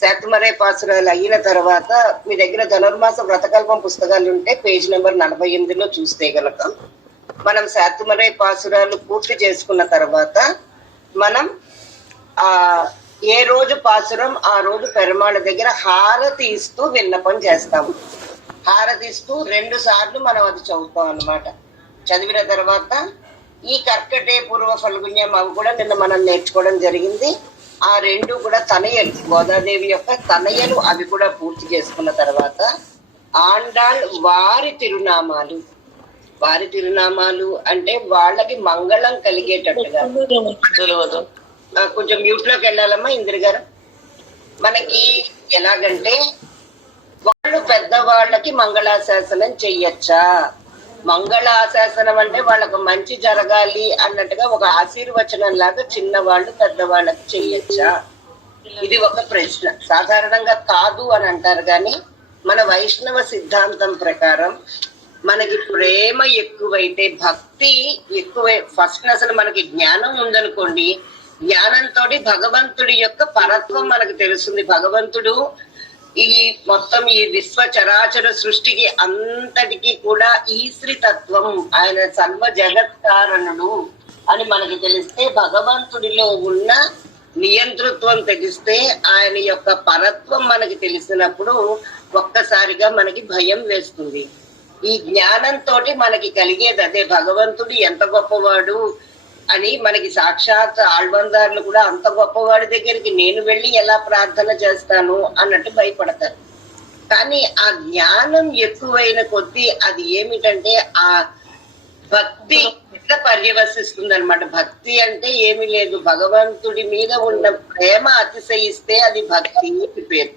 శాతమరై పాసురాలు అయిన తర్వాత మీ దగ్గర ధనుర్మాస వ్రతకల్పం పుస్తకాలు ఉంటే పేజ్ నెంబర్ 48లో చూస్తే గనక మనం శాతమరై పాసురాలు పూర్తి చేసుకున్న తర్వాత మనం ఏ రోజు పాసురం ఆ రోజు పెరుమాళ దగ్గర హారతి ఇస్తూ విన్నపం చేస్తాము. హారతి ఇస్తూ 2 సార్లు మనం అది చదువుతాం అన్నమాట. చదివిన తర్వాత ఈ కర్కటే పూర్వ ఫల్గుణ్యం అవి కూడా నిన్న మనం నేర్చుకోవడం జరిగింది. ఆ 2 కూడా తనయలు, గోదాదేవి యొక్క తనయలు, అవి కూడా పూర్తి చేసుకున్న తర్వాత ఆండాళ్ వారి తిరునామాలు అంటే వాళ్ళకి మంగళం కలిగేటట్టుగా. కొంచెం మ్యూట్ లోకి వెళ్ళాలమ్మా ఇందిర గారు. మనకి ఎలాగంటే వాళ్ళు పెద్దవాళ్ళకి మంగళాశాసనం చెయ్యొచ్చా? మంగళాశాసనం అంటే వాళ్ళకు మంచి జరగాలి అన్నట్టుగా ఒక ఆశీర్వచనం లాగా చిన్నవాళ్ళు పెద్దవాళ్ళకి చెయ్యొచ్చా? ఇది ఒక ప్రశ్న. సాధారణంగా కాదు అని అంటారు, కానీ మన వైష్ణవ సిద్ధాంతం ప్రకారం మనకి ప్రేమ ఎక్కువైతే, భక్తి ఎక్కువై, ఫస్ట్ అసలు మనకి జ్ఞానం ఉందనుకోండి, జ్ఞానంతో భగవంతుడి యొక్క పరత్వం మనకు తెలుస్తుంది. భగవంతుడు ఈ మొత్తం ఈ విశ్వ చరాచర సృష్టికి అంతటికి కూడా ఈశ్వరితత్వం, ఆయన సర్వ జగత్కారణుడు అని మనకి తెలిస్తే, భగవంతుడిలో ఉన్న నియంతృత్వం తెలిస్తే, ఆయన యొక్క పరత్వం మనకి తెలిసినప్పుడు ఒక్కసారిగా మనకి భయం వేస్తుంది. ఈ జ్ఞానంతో మనకి కలిగేది అదే. భగవంతుడు ఎంత గొప్పవాడు అని మనకి సాక్షాత్ ఆళ్వందారులు కూడా అంత గొప్పవాడి దగ్గరికి నేను వెళ్ళి ఎలా ప్రార్థన చేస్తాను అన్నట్టు భయపడతారు. కానీ ఆ జ్ఞానం ఎక్కువైన కొద్దీ అది ఏమిటంటే ఆ భక్తి ఇట్లా పర్యవసిస్తుంది అనమాట. భక్తి అంటే ఏమి లేదు, భగవంతుడి మీద ఉన్న ప్రేమ అతిశయిస్తే అది భక్తి పేరు.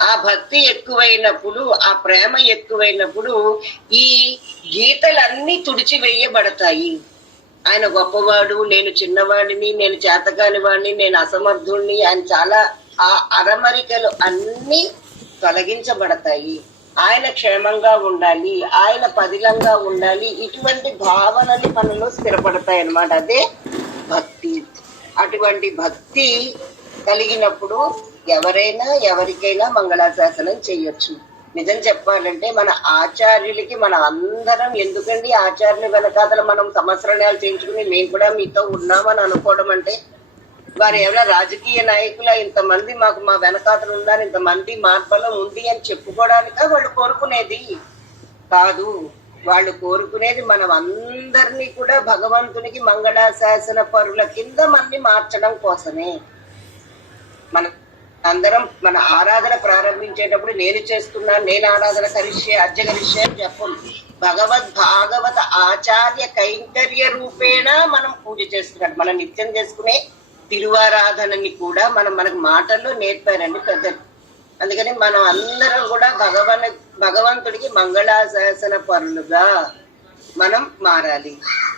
ఆ భక్తి ఎక్కువైనప్పుడు, ఆ ప్రేమ ఎక్కువైనప్పుడు ఈ గీతలన్నీ తుడిచివేయబడతాయి. ఆయన గొప్పవాడు, నేను చిన్నవాడిని, నేను చేతకాని వాడిని, నేను అసమర్థుడిని, ఆయన చాలా ఆ అరమరికలు అన్ని తొలగించబడతాయి. ఆయన క్షేమంగా ఉండాలి, ఆయన పదిలంగా ఉండాలి, ఇటువంటి భావనలు మనలో స్థిరపడతాయి అన్నమాట. అదే భక్తి. అటువంటి భక్తి కలిగినప్పుడు ఎవరైనా ఎవరికైనా మంగళాశాసనం చెయ్యొచ్చు. నిజం చెప్పాలంటే మన ఆచార్యులకి మన అందరం ఎందుకండి ఆచార్యుల వెనకాతల మనం సంవత్సరాలు చేయించుకుని మేము కూడా మీతో ఉన్నామని అనుకోవడం అంటే, వారు ఏమైనా రాజకీయ నాయకుల ఇంతమంది మాకు మా వెనకాతలు ఉన్నారు, ఇంతమంది మార్బలం ఉంది అని చెప్పుకోవడానిక వాళ్ళు కోరుకునేది కాదు. వాళ్ళు కోరుకునేది మనం అందరినీ కూడా భగవంతునికి మంగళాశాసన పరుల కింద మనని మార్చడం కోసమే. మన అందరం మన ఆరాధన ప్రారంభించేటప్పుడు నేను చేస్తున్నాను, నేను ఆరాధన కరిష్యే అర్జగరిష్యే అని చెప్పం. భాగవత ఆచార్య కైంకర్య రూపేణ మనం పూజ చేస్తున్నాడు. మనం నిత్యం చేసుకునే తిరువారాధనని కూడా మనకు మాటల్లో నేర్పారండి పెద్దలు. అందుకని మనం అందరం కూడా భగవంతుడికి మంగళాశాసన పరులుగా మనం మారాలి.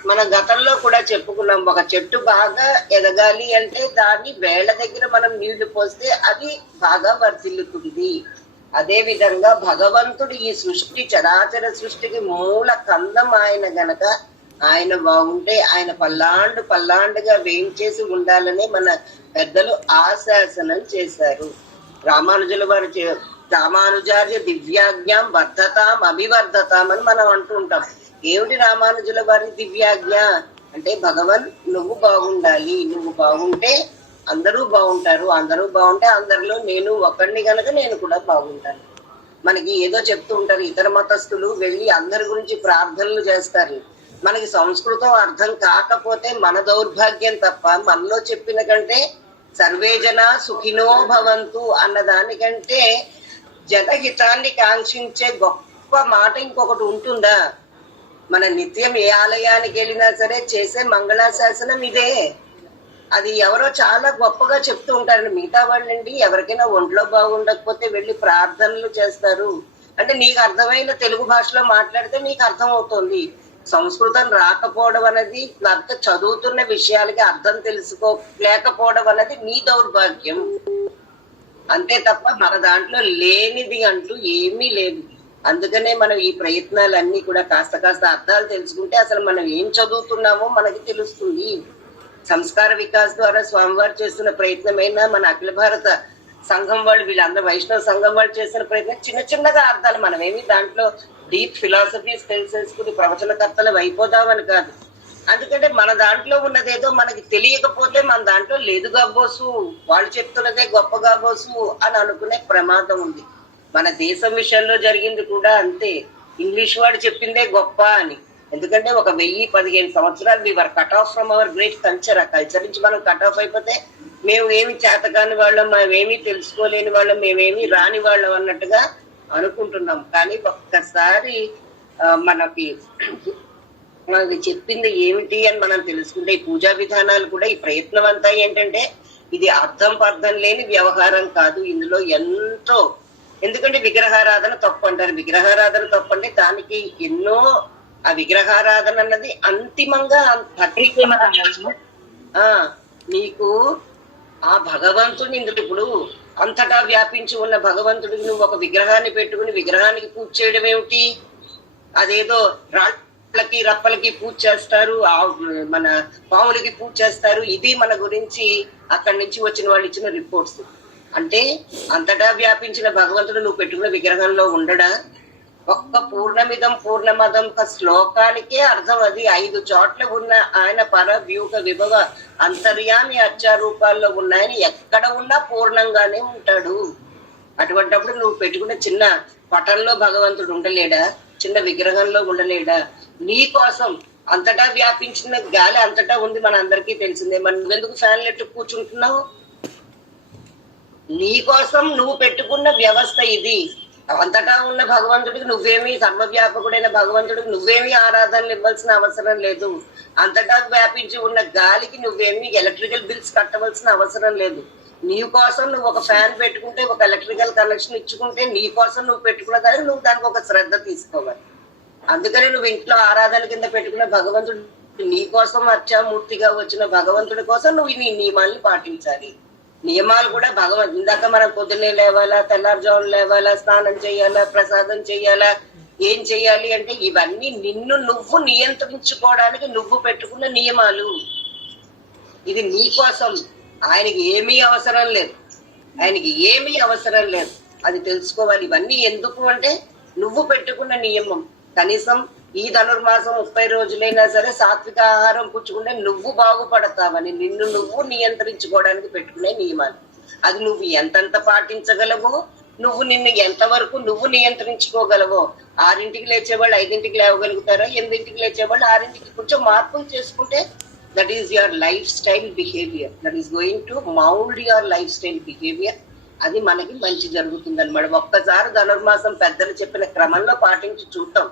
మన గతంలో కూడా చెప్పుకున్నాం, ఒక చెట్టు బాగా ఎదగాలి అంటే దాన్ని వేళ్ల దగ్గర మనం నీళ్లు పోస్తే అది బాగా వర్ధిల్లుతుంది. అదే విధంగా భగవంతుడు ఈ సృష్టి చరాచర సృష్టికి మూల కందం ఆయన గనక, ఆయన బాగుంటే ఆయన పల్లాండుగా వేయించేసి ఉండాలని మన పెద్దలు ఆశాసనం చేశారు. రామానుజార్య దివ్యాజ్ఞాం వర్ధతాం అభివర్ధతాం అని మనం అంటూ ఉంటాం. ఏమిటి రామానుజుల వారి దివ్యాజ్ఞ అంటే, భగవన్ నువ్వు బాగుండాలి, నువ్వు బాగుంటే అందరూ బాగుంటారు, అందరూ బాగుంటే అందరిలో నేను ఒకడిని గనక నేను కూడా బాగుంటాను. మనకి ఏదో చెప్తూ ఉంటారు, ఇతర మతస్థులు వెళ్ళి అందరి గురించి ప్రార్థనలు చేస్తారు. మనకి సంస్కృతం అర్థం కాకపోతే మన దౌర్భాగ్యం తప్ప, మనలో చెప్పిన కంటే సర్వే జన సుఖినో భవంతు అన్న దానికంటే జనహితాన్ని కాంక్షించే గొప్ప మాట ఇంకొకటి ఉంటుందా? మన నిత్యం ఏ ఆలయానికి వెళ్ళినా సరే చేసే మంగళాశాసనం ఇదే. అది ఎవరో చాలా గొప్పగా చెప్తూ ఉంటారు. మిగతా వాళ్ళండి ఎవరికైనా ఒంట్లో బాగుండకపోతే వెళ్ళి ప్రార్థనలు చేస్తారు అంటే, నీకు అర్థమైన తెలుగు భాషలో మాట్లాడితే నీకు అర్థం అవుతుంది. సంస్కృతం రాకపోవడం అనేది, లేకపోతే చదువుతున్న విషయాలకి అర్థం తెలుసుకోలేకపోవడం అనేది నీ దౌర్భాగ్యం అంతే తప్ప మన దాంట్లో లేనిది అంటూ ఏమీ లేదు. అందుకనే మనం ఈ ప్రయత్నాలన్నీ కూడా కాస్త అర్థాలు తెలుసుకుంటే అసలు మనం ఏం చదువుతున్నామో మనకి తెలుస్తుంది. సంస్కార వికాస్ ద్వారా స్వామివారు చేస్తున్న ప్రయత్నమైనా, మన అఖిల భారత సంఘం వాళ్ళు వీళ్ళందరూ వైష్ణవ సంఘం వాళ్ళు చేసిన ప్రయత్నం చిన్న చిన్నగా అర్థాలు, మనమేమి దాంట్లో డీప్ ఫిలాసఫీస్ తెలిసేసుకుని ప్రవచనకర్తలు అయిపోదామని కాదు. అందుకంటే మన దాంట్లో ఉన్నదేదో మనకి తెలియకపోతే మన దాంట్లో లేదు కాబోసు, వాళ్ళు చెప్తున్నదే గొప్ప కాబోసు అని అనుకునే ప్రమాదం ఉంది. మన దేశం విషయంలో జరిగింది కూడా అంతే. ఇంగ్లీష్ వాడు చెప్పిందే గొప్ప అని. ఎందుకంటే ఒక 1000-15 సంవత్సరాలు we are cut off from our great culture. ఆ కల్చర్ నుంచి మనం కట్ ఆఫ్ అయిపోతే మేము ఏమి చేతకాని వాళ్ళం, మేమేమి తెలుసుకోలేని వాళ్ళం, మేమేమి రాని వాళ్ళం అన్నట్టుగా అనుకుంటున్నాం. కానీ ఒక్కసారి మనకి చెప్పింది ఏమిటి అని మనం తెలుసుకుంటే, ఈ పూజా విధానాలు కూడా ఈ ప్రయత్నం అంతా ఏంటంటే ఇది అర్థం పర్థం లేని వ్యవహారం కాదు. ఇందులో ఎంతో, ఎందుకంటే విగ్రహారాధన తప్పు అంటారు. విగ్రహారాధన తప్పు అంటే దానికి ఎన్నో, ఆ విగ్రహారాధన అన్నది అంతిమంగా నీకు ఆ భగవంతుడిని, ఇప్పుడు అంతటా వ్యాపించి ఉన్న భగవంతుడికి నువ్వు ఒక విగ్రహాన్ని పెట్టుకుని విగ్రహానికి పూజ చేయడం ఏమిటి? అదేదో రాళ్ళకి రప్పలకి పూజ చేస్తారు, మన పాములకి పూజ చేస్తారు. ఇది మన గురించి అక్కడి నుంచి వచ్చిన వాళ్ళు ఇచ్చిన రిపోర్ట్స్. అంటే అంతటా వ్యాపించిన భగవంతుడు నువ్వు పెట్టుకున్న విగ్రహంలో ఉండడా? ఒక్క పూర్ణమిదం పూర్ణమదం శ్లోకానికే అర్థం అది. 5 చోట్ల ఉన్న ఆయన పర వ్యూహ విభవ అంతర్యామి అచ్చారూపాల్లో ఉన్నాయని ఎక్కడ ఉన్నా పూర్ణంగానే ఉంటాడు. అటువంటిప్పుడు నువ్వు పెట్టుకున్న చిన్న పటంలో భగవంతుడు ఉండలేడా? చిన్న విగ్రహంలో ఉండలేడా? నీ కోసం అంతటా వ్యాపించిన గాలి అంతటా ఉంది, మన అందరికీ తెలిసిందే. మరి నువ్వెందుకు ఫ్యాన్లు ఎట్టు కూర్చుంటున్నావు? నీ కోసం నువ్వు పెట్టుకున్న వ్యవస్థ ఇది. అంతటా ఉన్న భగవంతుడికి నువ్వేమి, సర్వవ్యాపకుడైన భగవంతుడికి నువ్వేమి ఆరాధనలు ఇవ్వాల్సిన అవసరం లేదు. అంతటా వ్యాపించి ఉన్న గాలికి నువ్వేమి ఎలక్ట్రికల్ బిల్స్ కట్టవలసిన అవసరం లేదు. నీ కోసం నువ్వు ఒక ఫ్యాన్ పెట్టుకుంటే, ఒక ఎలక్ట్రికల్ కనెక్షన్ ఇచ్చుకుంటే, నీ కోసం నువ్వు పెట్టుకున్న దానికి నువ్వు దానికి ఒక శ్రద్ధ తీసుకోవాలి. అందుకని నువ్వు ఇంట్లో ఆరాధన కింద పెట్టుకున్న భగవంతుడు, నీ కోసం అర్చామూర్తిగా వచ్చిన భగవంతుడి కోసం నువ్వు నీ నియమాల్ని పాటించాలి. నియమాలు కూడా ఇందాక మనం పొద్దున్నే లేవాలా, తెల్లారుజామున లేవాలా, స్నానం చేయాలా, ప్రసాదం చేయాలా, ఏం చెయ్యాలి అంటే ఇవన్నీ నిన్ను నువ్వు నియంత్రించుకోవడానికి నువ్వు పెట్టుకున్న నియమాలు. ఇది నీ కోసం. ఆయనకి ఏమీ అవసరం లేదు, ఆయనకి ఏమీ అవసరం లేదు. అది తెలుసుకోవాలి. ఇవన్నీ ఎందుకు అంటే నువ్వు పెట్టుకున్న నియమం. కనీసం ఈ ధనుర్మాసం 30 రోజులైనా సరే సాత్విక ఆహారం పుచ్చుకుంటే నువ్వు బాగుపడతావని నిన్ను నువ్వు నియంత్రించుకోవడానికి పెట్టుకునే నియమాలు. అది నువ్వు ఎంతెంత పాటించగలవో, నువ్వు నిన్ను ఎంతవరకు నువ్వు నియంత్రించుకోగలవో. 6ంటికి లేచేవాళ్ళు 5ంటికి లేవగలుగుతారా? 8ంటికి లేచేవాళ్ళు 6ంటికి కొంచెం మార్పులు చేసుకుంటే that is your life style behaviour. That is going to mould your life style behaviour. అది మనకి మంచి జరుగుతుంది అనమాట. ఒక్కసారి ధనుర్మాసం పెద్దలు చెప్పిన క్రమంలో పాటించి చూద్దాం.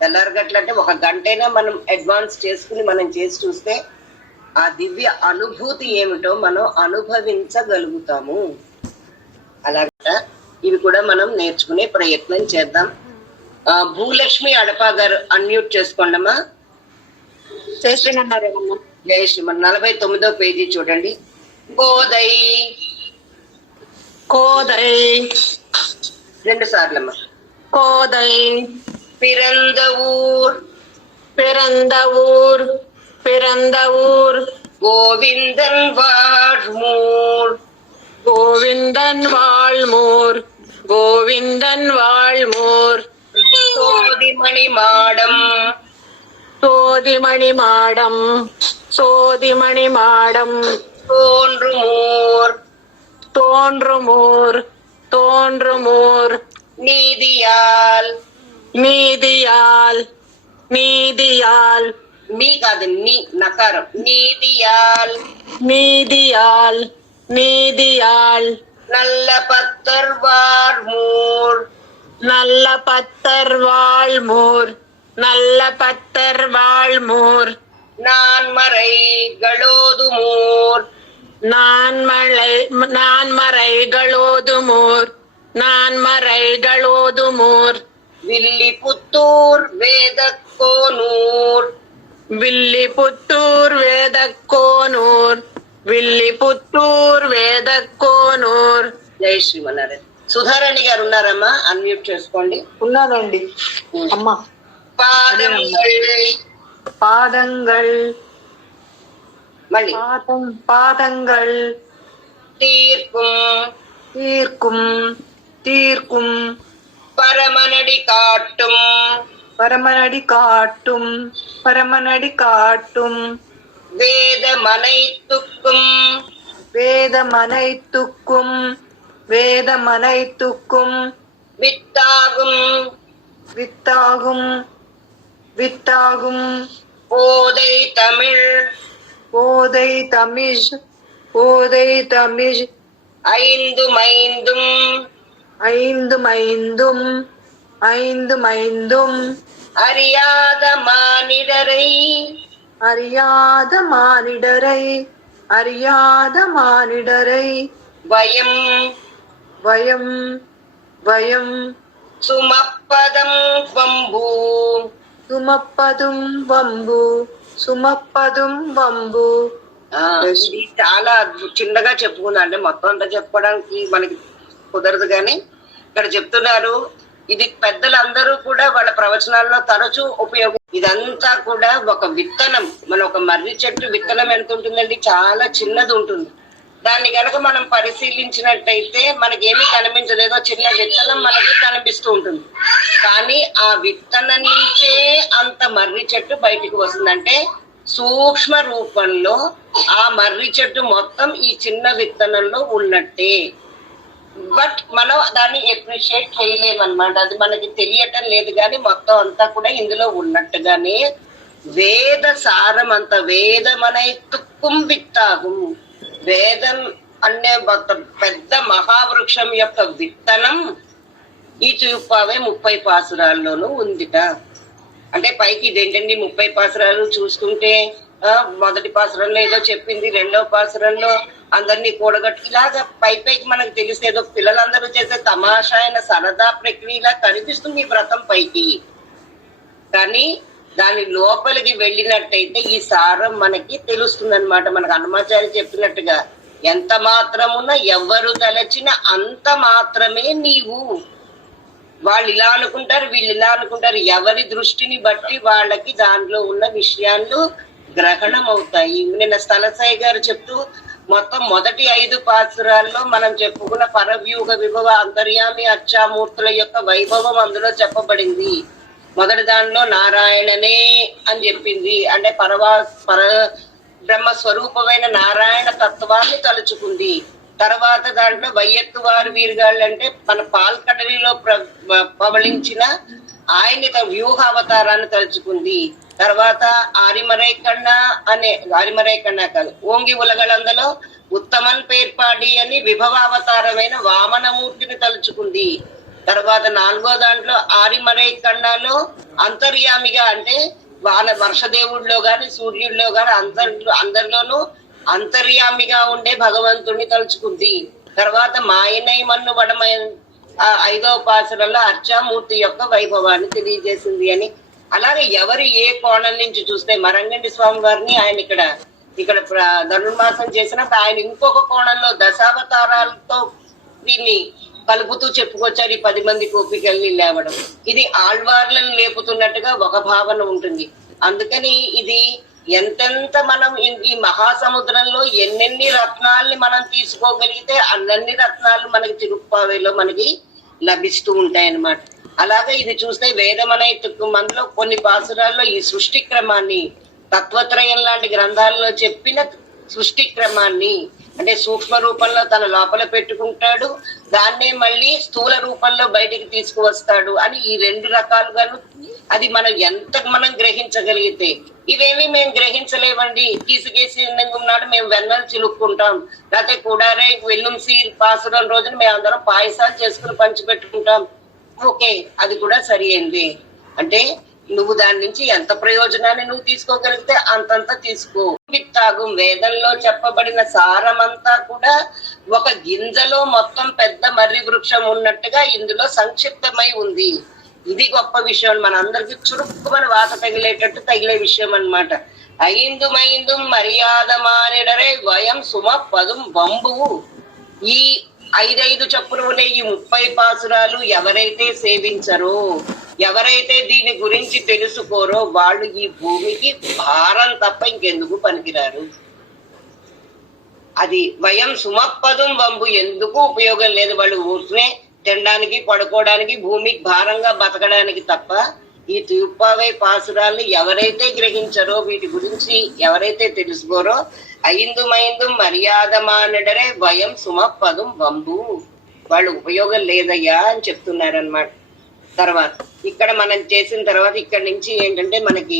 తెల్లారగట్లంటే 1 గంటైనా మనం అడ్వాన్స్ చేసుకుని మనం చేసి చూస్తే ఆ దివ్య అనుభూతి ఏమిటో మనం అనుభవించగలుగుతాము. అలాగే ఇవి కూడా మనం నేర్చుకునే ప్రయత్నం చేద్దాం. భూలక్ష్మి అడపా గారు అన్మ్యూట్ చేసుకోండమ్మా. జై శ్రీమన్ 49వ పేజీ చూడండి. కోదై కోదై 2 సార్లమ్మా. కోదై பிறந்தவூர் பிறந்தவூர் பிறந்தவூர் கோவிந்தன் வாழ்மூர் கோவிந்தன் வாழ்மூர் கோவிந்தன் வாழ்மூர் சோதிமணி மாடம் சோதிமணி மாடம் சோதிமணி மாடம் தோன்றுமூர் தோன்றுமூர் தோன்றுமூர் நீதியால் నీదియాల్ నీదియాల్ నీ కాదు, నీ నకారం. నీదియాల్ నీదియాల్ నీదియాల్ நல்ல பத்தர் வாழ்மூர் நல்ல பத்தர் வாழ்மூர் நல்ல பத்தர் வாழ்மூர் நான்மறைகளோதுமூர் நான்மறைகளோதுமூர் நான்மறைகளோதுமூர் வில்லிபுத்தூர் வேதக்கோனூர் வில்லிபுத்தூர் வேதக்கோனூர் విల్లిపుత్తూర్ వేదకోనూర్. జై శ్రీమన్నారాయణ. సుధారాణి గారు ఉన్నారమ్మా? అన్మ్యూట్ చేసుకోండి. ఉన్నానండి అమ్మా. పాదంగల్ మళ్ళీ పాదంగల్ తీర్పుం தீர்க்கும் தீர்க்கும் பரமனடி காட்டும் பரமனடி காட்டும் பரமனடி காட்டும் வேதமனைத்துக்கும் வேதமனைத்துக்கும் வேதமனைத்துக்கும் வித்தாகும் வித்தாகும் வித்தாகும் போதை தமிழ் போதை தமிழ் போதை தமிழ் ஐந்துமைந்தும் ஐந்துமைந்தும் ஐந்துமைந்தும் அறியாத மானிடரை அறியாத மானிடரை அறியாத மானிடரை பயம் வயம் வயம் சுமப்பதம் வம்பு సుమప్పదుం వంబు సుమప్పదుం వంబు. ఇది చాలా చిన్నగా చెప్పుకుందా అంటే మొత్తం అంతా చెప్పుకోవడానికి మనకి కుదరదు, కానీ ఇక్కడ చెప్తున్నారు. ఇది పెద్దలందరూ కూడా వాళ్ళ ప్రవచనాల్లో తరచూ ఇదంతా కూడా ఒక విత్తనం. మన ఒక మర్రి చెట్టు విత్తనం ఎంత ఉంటుందండి, చాలా చిన్నది ఉంటుంది. దాన్ని కనుక మనం పరిశీలించినట్టయితే మనకేమీ కనిపించదు, ఏదో చిన్న విత్తనం మనకి కనిపిస్తూ ఉంటుంది. కానీ ఆ విత్తనం నుంచే అంత మర్రి చెట్టు బయటికి వస్తుందంటే సూక్ష్మ రూపంలో ఆ మర్రి చెట్టు మొత్తం ఈ చిన్న విత్తనంలో ఉన్నట్టే. బట్ మనం దాన్ని అప్రిషియేట్ చేయలేమన్నమాట, అది మనకి తెలియటం లేదు. కానీ మొత్తం అంతా కూడా ఇందులో ఉన్నట్టుగానే వేద సారం అంత వేదమనై తుక్కుం విత్తాగు, వేదం అనే పెద్ద మహావృక్షం యొక్క విత్తనం ఈ చూపావే 30 పాసురాల్లోనూ ఉందిట. అంటే పైకి ఇదేంటండి 30 పాసురాలు చూసుకుంటే మొదటి పాసురంలో ఏదో చెప్పింది, రెండో పాసురంలో అందరినీ కూడగట్టు, ఇలాగా పైకి మనకు తెలిస్తే ఏదో పిల్లలందరూ చేసే తమాషా అయిన సరదా ప్రక్రియలా కనిపిస్తుంది ఈ వ్రతం పైకి. కానీ దాని లోపలికి వెళ్ళినట్టయితే ఈ సారం మనకి తెలుస్తుంది అనమాట. మనకు హనుమాచార్య చెప్పినట్టుగా ఎంత మాత్రమున ఎవరు తలచిన అంత మాత్రమే నీవు. వాళ్ళు ఇలా అనుకుంటారు, వీళ్ళు ఇలా అనుకుంటారు. ఎవరి దృష్టిని బట్టి వాళ్ళకి దాంట్లో ఉన్న విషయాలు గ్రహణం అవుతాయి. నిన్న స్థలసాయి గారు చెప్తూ మొత్తం మొదటి 5 పాసురాల్లో మనం చెప్పుకున్న పరవ్యూహ విభవ అంతర్యామి అర్చామూర్తుల యొక్క వైభవం అందులో చెప్పబడింది. మొదటి దానిలో నారాయణనే అని చెప్పింది, అంటే పర బ్రహ్మ స్వరూపమైన నారాయణ తత్వాన్ని తలుచుకుంది. తర్వాత దాంట్లో వయ్యత్తు వారు వీరుగాళ్ళు అంటే మన పాల్కడలిలో పవళించిన ఆయన్ని వ్యూహ అవతారాన్ని తలుచుకుంది. తర్వాత ఆరిమరై కన్నా కాదు, ఓంగి ఉలగలందలో ఉత్తమన్ పేర్పాడి అని విభవ అవతారమైన వామనమూర్తిని తలుచుకుంది. తర్వాత 4వ దాంట్లో ఆరిమరై కన్నాలో అంతర్యామిగా అంటే వర్షదేవుడిలో గాని సూర్యుడిలో గాని అందరిలోనూ అంతర్యామిగా ఉండే భగవంతుడిని తలుచుకుంది. తర్వాత మాయనై మన్ను వడమై 5వ పాసరంలో అర్చామూర్తి యొక్క వైభవాన్ని తెలియజేసింది అని. అలాగే ఎవరు ఏ కోణం నుంచి చూస్తే మరంగంటి స్వామి వారిని ఆయన ఇక్కడ ధనుర్మాసం చేసినప్పుడు ఆయన ఇంకొక కోణంలో దశావతారాలతో దీన్ని కలుపుతూ చెప్పుకొచ్చారు. ఈ 10 మంది గోపికల్ని లేవడం, ఇది ఆళ్వార్లను లేపుతున్నట్టుగా ఒక భావన ఉంటుంది. అందుకని ఇది ఎంతెంత మనం ఈ మహాసముద్రంలో ఎన్నెన్ని రత్నాల్ని మనం తీసుకోగలిగితే అన్నన్ని రత్నాలు మనకి తిరుప్పావేలో మనకి లభిస్తూ ఉంటాయన్నమాట. అలాగే ఇది చూస్తే వేదమనై తుక్కుమందులో కొన్ని పాసురాల్లో ఈ సృష్టి క్రమాన్ని, తత్వత్రయం లాంటి గ్రంథాల్లో చెప్పిన సృష్టి క్రమాన్ని అంటే సూక్ష్మ రూపంలో తన లోపల పెట్టుకుంటాడు, దాన్నే మళ్ళీ స్థూల రూపంలో బయటికి తీసుకువస్తాడు అని ఈ 2 రకాలుగాను అది మనం గ్రహించగలిగితే. ఇవేమి మేము గ్రహించలేవండి, కీసుకేసి ఉన్నాడు మేము వెన్నలు చిలుక్కుంటాం, లేకపోతే కూడారే వెల్లుంసి పాసురం రోజున మేము అందరం పాయసాలు చేసుకుని పంచిపెట్టుకుంటాం. ఓకే, అది కూడా సరి అయింది. అంటే నువ్వు దాని నుంచి ఎంత ప్రయోజనాన్ని నువ్వు తీసుకోగలిగితే అంతంత తీసుకో. విత్తాగు, వేదంలో చెప్పబడిన సారమంతా కూడా ఒక గింజలో మొత్తం పెద్ద మర్రి వృక్షం ఉన్నట్టుగా ఇందులో సంక్షిప్తమై ఉంది. ఇది గొప్ప విషయం, మన అందరికి చురుక్కుమని వాత తగిలే విషయం అన్నమాట. ఐందు మర్యాద మానిడరే వయం సుమ పదుం బంబువు. ఈ 5 చొప్పున ఉండే ఈ 30 పాసురాలు ఎవరైతే సేవించరో, ఎవరైతే దీని గురించి తెలుసుకోరో వాళ్ళు ఈ భూమికి భారం తప్ప ఇంకెందుకు పనికిరారు. అది వయం సుమప్పదం వంబు ఎందుకు ఉపయోగం లేదు. వాళ్ళు ఊరినే తినడానికి పడుకోవడానికి భూమికి భారంగా బతకడానికి తప్ప ఈ తిరుప్పావై పాసురాల్ని ఎవరైతే గ్రహించారో, వీటి గురించి ఎవరైతే తెలుసుకోరో, ఐందు మైందు మర్యాద మానడరే వయం సుమప్పదం వంబు, వాళ్ళు ఉపయోగం లేదయ్యా అని చెప్తున్నారనమాట. తర్వాత ఇక్కడ మనం చేసిన తర్వాత ఇక్కడ నుంచి ఏంటంటే మనకి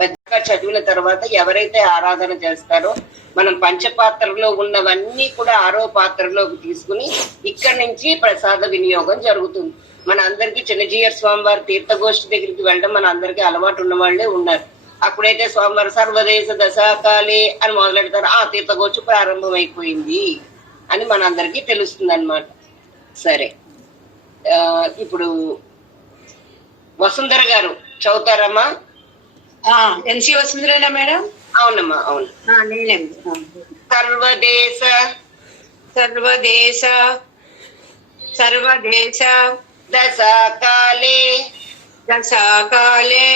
పెద్దగా చదివిన తర్వాత ఎవరైతే ఆరాధన చేస్తారో మనం పంచపాత్రలో ఉన్నవన్నీ కూడా 6వ పాత్రలోకి తీసుకుని ఇక్కడి నుంచి ప్రసాద వినియోగం జరుగుతుంది. మన అందరికీ చిన్నజీయర్ స్వామివారి తీర్థగోష్ఠి దగ్గరికి వెళ్ళడం మన అందరికీ అలవాటు ఉన్న వాళ్ళే ఉన్నారు. అప్పుడైతే స్వామివారు సర్వదేశ దశాకాలే అని మొదలెడతారు, ఆ తీర్థగోష్ఠి ప్రారంభం అయిపోయింది అని మన అందరికీ తెలుస్తుంది అనమాట. సరే, ఇప్పుడు వసుంధర గారు చదువుతారమ్మా? ఎన్సి వసుంధరేనా మేడం? అవునమ్మా, అవును. నేనే. సర్వదేశ సర్వదేశ సర్వదేశ దశాకాలే దశాకాలే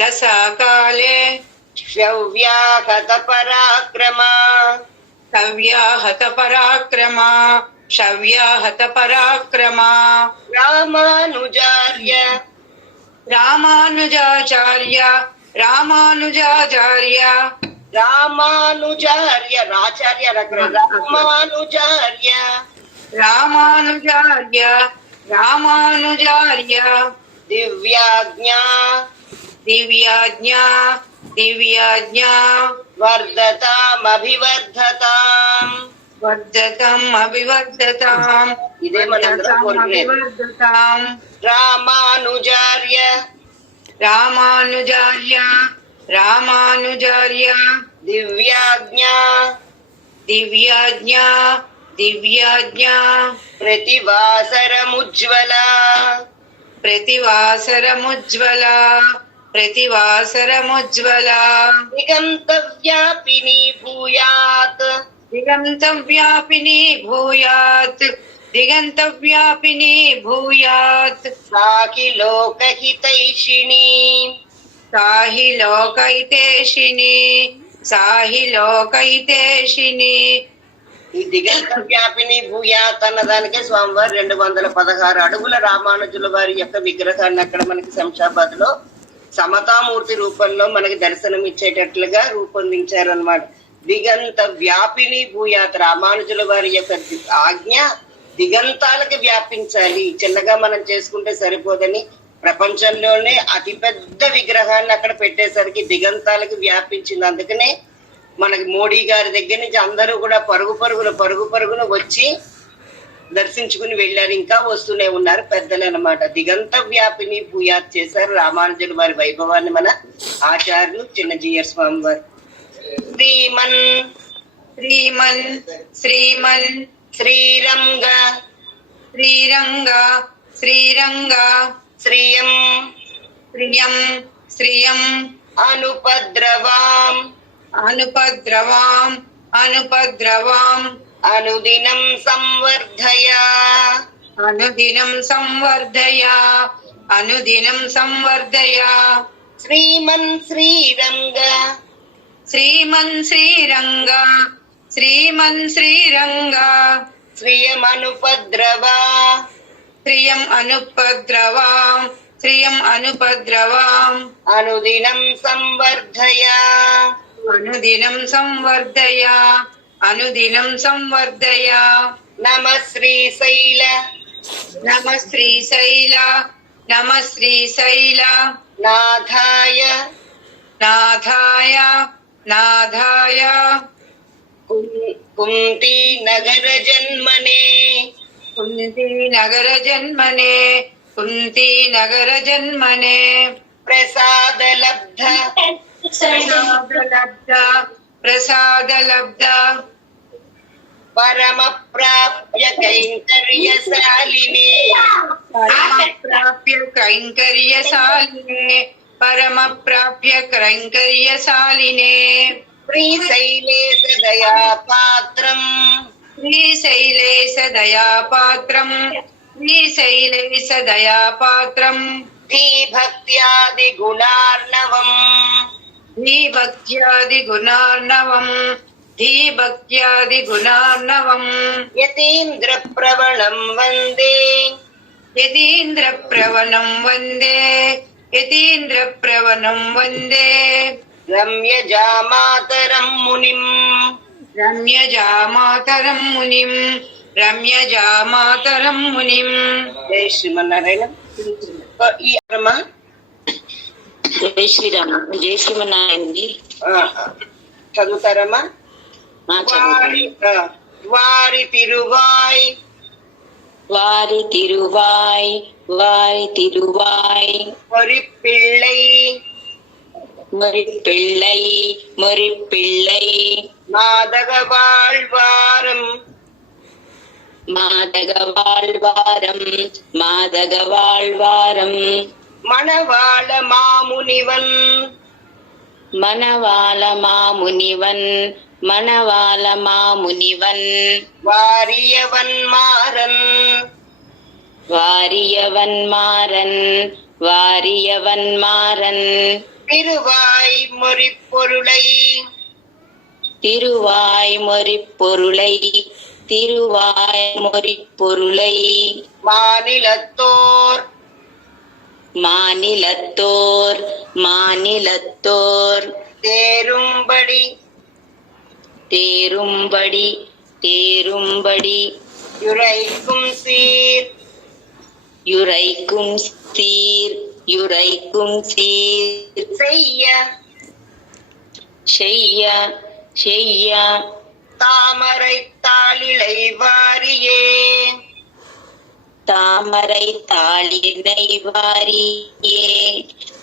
దశాకాలే శవ్యాహత పరాక్రమ శవ్యాహత పరాక్రమ శవ్యాహత పరాక్రమ రామానుజార్య రామానుజాచార్య రామానుజాచార్య రామానుజార్య రాచార్య రామానుజార్య రామానుజార్య రామానుజార్య దివ్యాజ్ఞా దివ్యాజ్ఞా దివ్యాజ్ఞా వర్ధతామభివర్ధతాం వర్ధతం అభివర్ధతాం ఇదే మనందరం కోరుకునేది. అభివర్ధతాం రామానుజార్య రామానుజార్య రామానుజార్య దివ్యాజ్ఞా దివ్యాజ్ఞా దివ్యాజ్ఞా ప్రతివాసరముజ్వల ప్రతివాసరముజ్వల ప్రతివాసరముజ్వల దిగంతవ్యాపిని భూయాత్ దిగంతవ్యాపిని భూయాత్ దిగంతవ్యాపిని భూయాత్ సాకి లోకహితైషిణి సాహి లోకైతేషిని సాహి లోకైతేషిని. ఈ దిగంత వ్యాపిని భూయాత్ అన్న దానికే స్వామివారు 216 అడుగుల రామానుజుల వారి యొక్క విగ్రహాన్ని అక్కడ మనకి శంషాబాద్ లో సమతామూర్తి రూపంలో మనకి దర్శనం ఇచ్చేటట్లుగా రూపొందించారనమాట. దిగంత వ్యాపిని భూయాత్, రామానుజుల వారి యొక్క ఆజ్ఞ దిగంతాలకి వ్యాపించాలి. చిన్నగా మనం చేసుకుంటే సరిపోదని ప్రపంచంలోనే అతిపెద్ద విగ్రహాన్ని అక్కడ పెట్టేసరికి దిగంతాలకి వ్యాపించింది. అందుకనే మనకి మోడీ గారి దగ్గర నుంచి అందరూ కూడా పరుగు పరుగున వచ్చి దర్శించుకుని వెళ్ళారు, ఇంకా వస్తూనే ఉన్నారు పెద్దలు అన్నమాట. దిగంత వ్యాపిని భూయాత్ చేశారు రామానుజుల వారి వైభవాన్ని మన ఆచార్యులు చిన్నజీయర్ స్వామి వారు. శ్రీమన్ శ్రీమన్ శ్రీమన్ శ్రీరంగ శ్రీరంగ శ్రీరంగ శ్రియం శ్రియం శ్రియం అనుపద్రవాం అనుపద్రవాం అనుపద్రవాం అనుదినం సంవర్ధయ అనుదినం సంవర్ధయ అనుదినం సంవర్ధయ. శ్రీమన్ శ్రీరంగ శ్రీమన్ శ్రీరంగ శ్రీమన్ శ్రీరంగ శ్రియమనుపద్రవా శ్రియం అనుపద్రవాం శ్రియం అనుపద్రవాం అనుదినం సంవర్ధయ అనుదినం సంవర్ధయ అనుదినం సంవర్ధయ. నమ శ్రీశైల నమ శ్రీశైల నమ శ్రీశైల నాథాయ నాథాయ నాథాయ కుంతి నగర జన్మనే కుంతి నగర జన్మనే కుంతి నగర జన్మనే ప్రసాద లబ్ధ ప్రసాదలబ్ధ ప్రసాదలబ్ధ పరమ ప్రాప్య కైంకర్యశాలినే పరమ ప్రాప్య కైంకర్యశాలినే పరమ ప్రాప్య కైంకర్యశాలినే. శ్రీశైలేశ దయా పాత్రం శ్రీశైలేశ దయాపాత్రం శ్రీశైలేశ దయాపాత్రం భక్త్యాది గుణార్ణవం శ్రీభక్త్యాది గుణార్ణవం धीभक्त्यादिगुणार्णवम् यतीन्द्रप्रवणं वन्दे यतीन्द्रप्रवणं वन्दे यतीन्द्रप्रवणं वन्दे रम्यजामातरं मुनिम् रम्यजामातरं मुनिम् रम्यजामातरं मुनिम् जय श्रीमన్నారాయణ. ఈ అమ్మా జై శ్రీరామ. జై శ్రీమన్నారాయణజీ. చదువుతారమ్మా? చదువుతాను. వారి తిరువాయ్ వారి తిరువాయ్ వారి తిరువాయ్ ஒரு பிள்ளை முறிப்பிள்ளை முறிப்பிள்ளை மாதக வாழ்வாரம் மாதக வாழ்வாரம் மாதக வாழ்வாரம் மணவாள மாமுனிவன் மணவாள மாமுனிவன் மணவாள மாமுனிவன் வாரியவன் மாறன் வாரியவன் மாறன் வாரியவன் மாறன் திருவாய் மொழிப்பொருளை திருவாய் மொழிப்பொருளை திருவாய் மொழிப்பொருளை மாநிலத்தோர் மாநிலத்தோர் மாநிலத்தோர் தேரும்படி தேரும்படி தேரும்படி யுரைக்கும் சீர் யுரைக்கும் சீர் யுரைக்கும் சீர் செய்ய செய்ய செய்ய தாமரை தாளிளை வாரியே தாமரை தாளினை வாரியே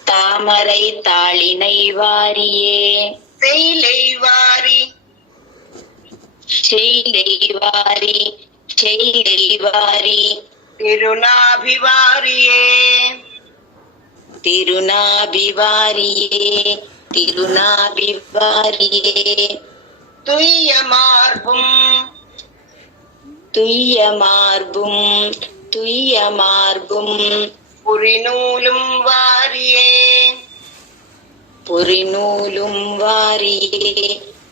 தாமரை தாளினை வாரியே செய்லை வாரி செய்லை வாரி செய்லை வாரி திருநாபிவாரியே திருநாபிவாரியே திருநாபிவாரியே துய்ய மார்பும் துய்ய மார்பும் துய்ய மார்பும் புரிநூலும் வாரியே புரிநூலும் வாரியே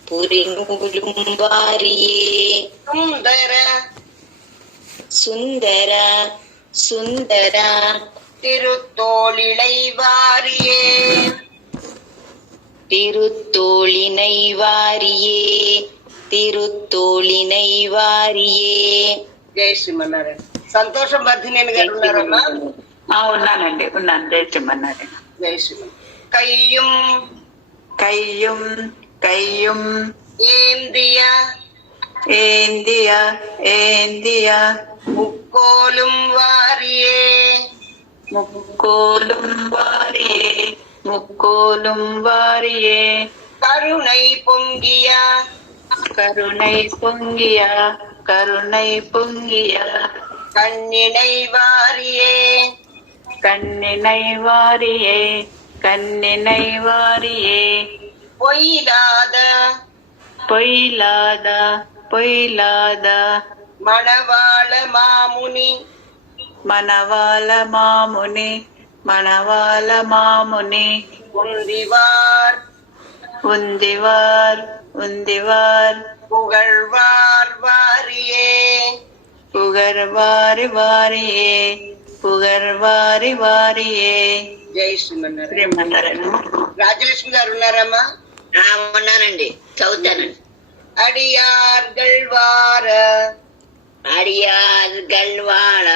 புரிநூலும் வாரியே சுந்தர சுந்தர சுந்தர திருத்தோளிளை வாரியே திருத்தோளினை வாரியே திருத்தோளினை వారియే. జై శ్రీమన్నారాయణ. సంతోషం వర్ధినేని గారు ఉన్నారమ్మా? ఉన్నానండి, ఉన్నాను. జై శ్రీమన్నారాయణ. జై శ్రీమన్. కయ్యం కయ్యం కయ్యం ஏந்திய ஏந்திய ஏந்திய முக்கோலும் வாரியே முக்கோலும் வாரியே முக்கோலும் வாரியே கருணை பொங்கிய கருணை பொங்கிய கருணை பொங்கிய கண்ணினை வாரியே கண்ணினை வாரியே கண்ணினை வாரியே பொய்லாத பொய்லாத பொய்லாத மணவாள மாமுனி மணவாள மாமுனி மணவாள மாமுனி உந்திவார் உந்திவார் உந்திவார் புகழ்வார் வாரியே புகழ்வாரி வாரியே புகழ்వారి వారియే. జై శ్రీమన్నారాయణ. శ్రీమన్నారాయణ. రాజలక్ష్మి గారు ఉన్నారమ్మా? ఉన్నానండి, చదువుతానండి. அடியார்கள் வார அடியார்கள் வாழ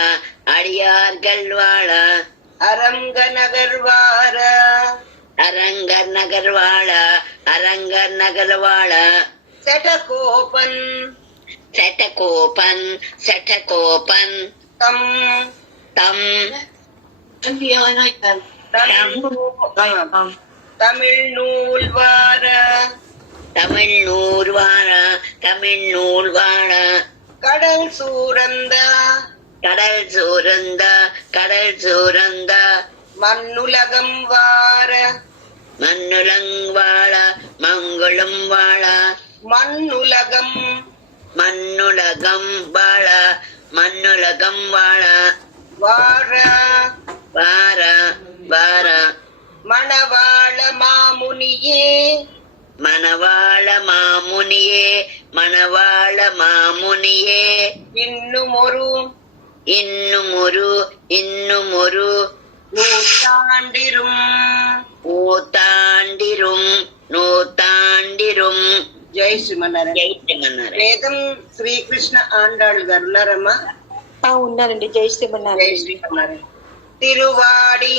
அடியார்கள் வாழ அரங்க நகர் வார அரங்கர் நகர் வாழ அரங்கர் நகர் வாழ செடகோபன் செட்டகோபன் செட்டகோபன் தம் தம் தமிழ் நூல் வார தமிழ் நூல் வாழ தமிழ் நூல் வாழ கடல் சூரந்த கடல் சூரந்த கடல் சூரந்த மண்ணுலகம் வார மண்ணுலங் வாழ மங்களும் வாழ மண்ணுலகம் மண்ணுலகம் வாழ மண்ணுலகம் வாழ வார வார வார மணவாள மாமுனியே మనవాళ మామునియే మనవాళ మామునియే இன்னுமொரு இன்னுமொரு நூற்றாண்டிரும் నూతాండిரும் జై శ్రీమన్నారాయణ. జైత్యమన్నారు. వేదం శ్రీకృష్ణ ఆండాళ్ గారు ఉన్నారమ్మా? ఉన్నారండి. జై జై శ్రీమన్నారాయణ. శ్రీమన్నారాయణ. తిరువాడి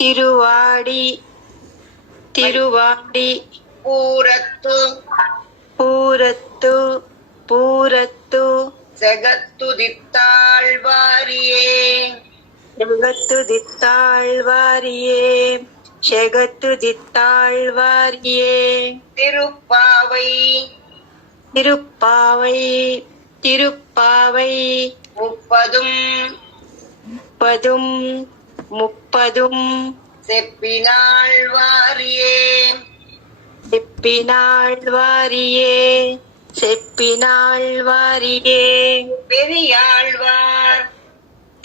తిరువాడి తిరువాడి పూరత్తు పూరత్తు పూరత్తు జగత్తుదిత్తాళ్వారియే జగత్తుదిత్తాళ్వారియే జగత్తుదిత్తాళ్వారియే తిరుప్పావై తిరుప్పావై తిరుప్పావై ముప్పదుం పదుం ముప్పదుం செப்பினாழ்வாரியே செப்பினாழ்வாரியே செப்பினாழ்வாரியே பெரியாழ்வார்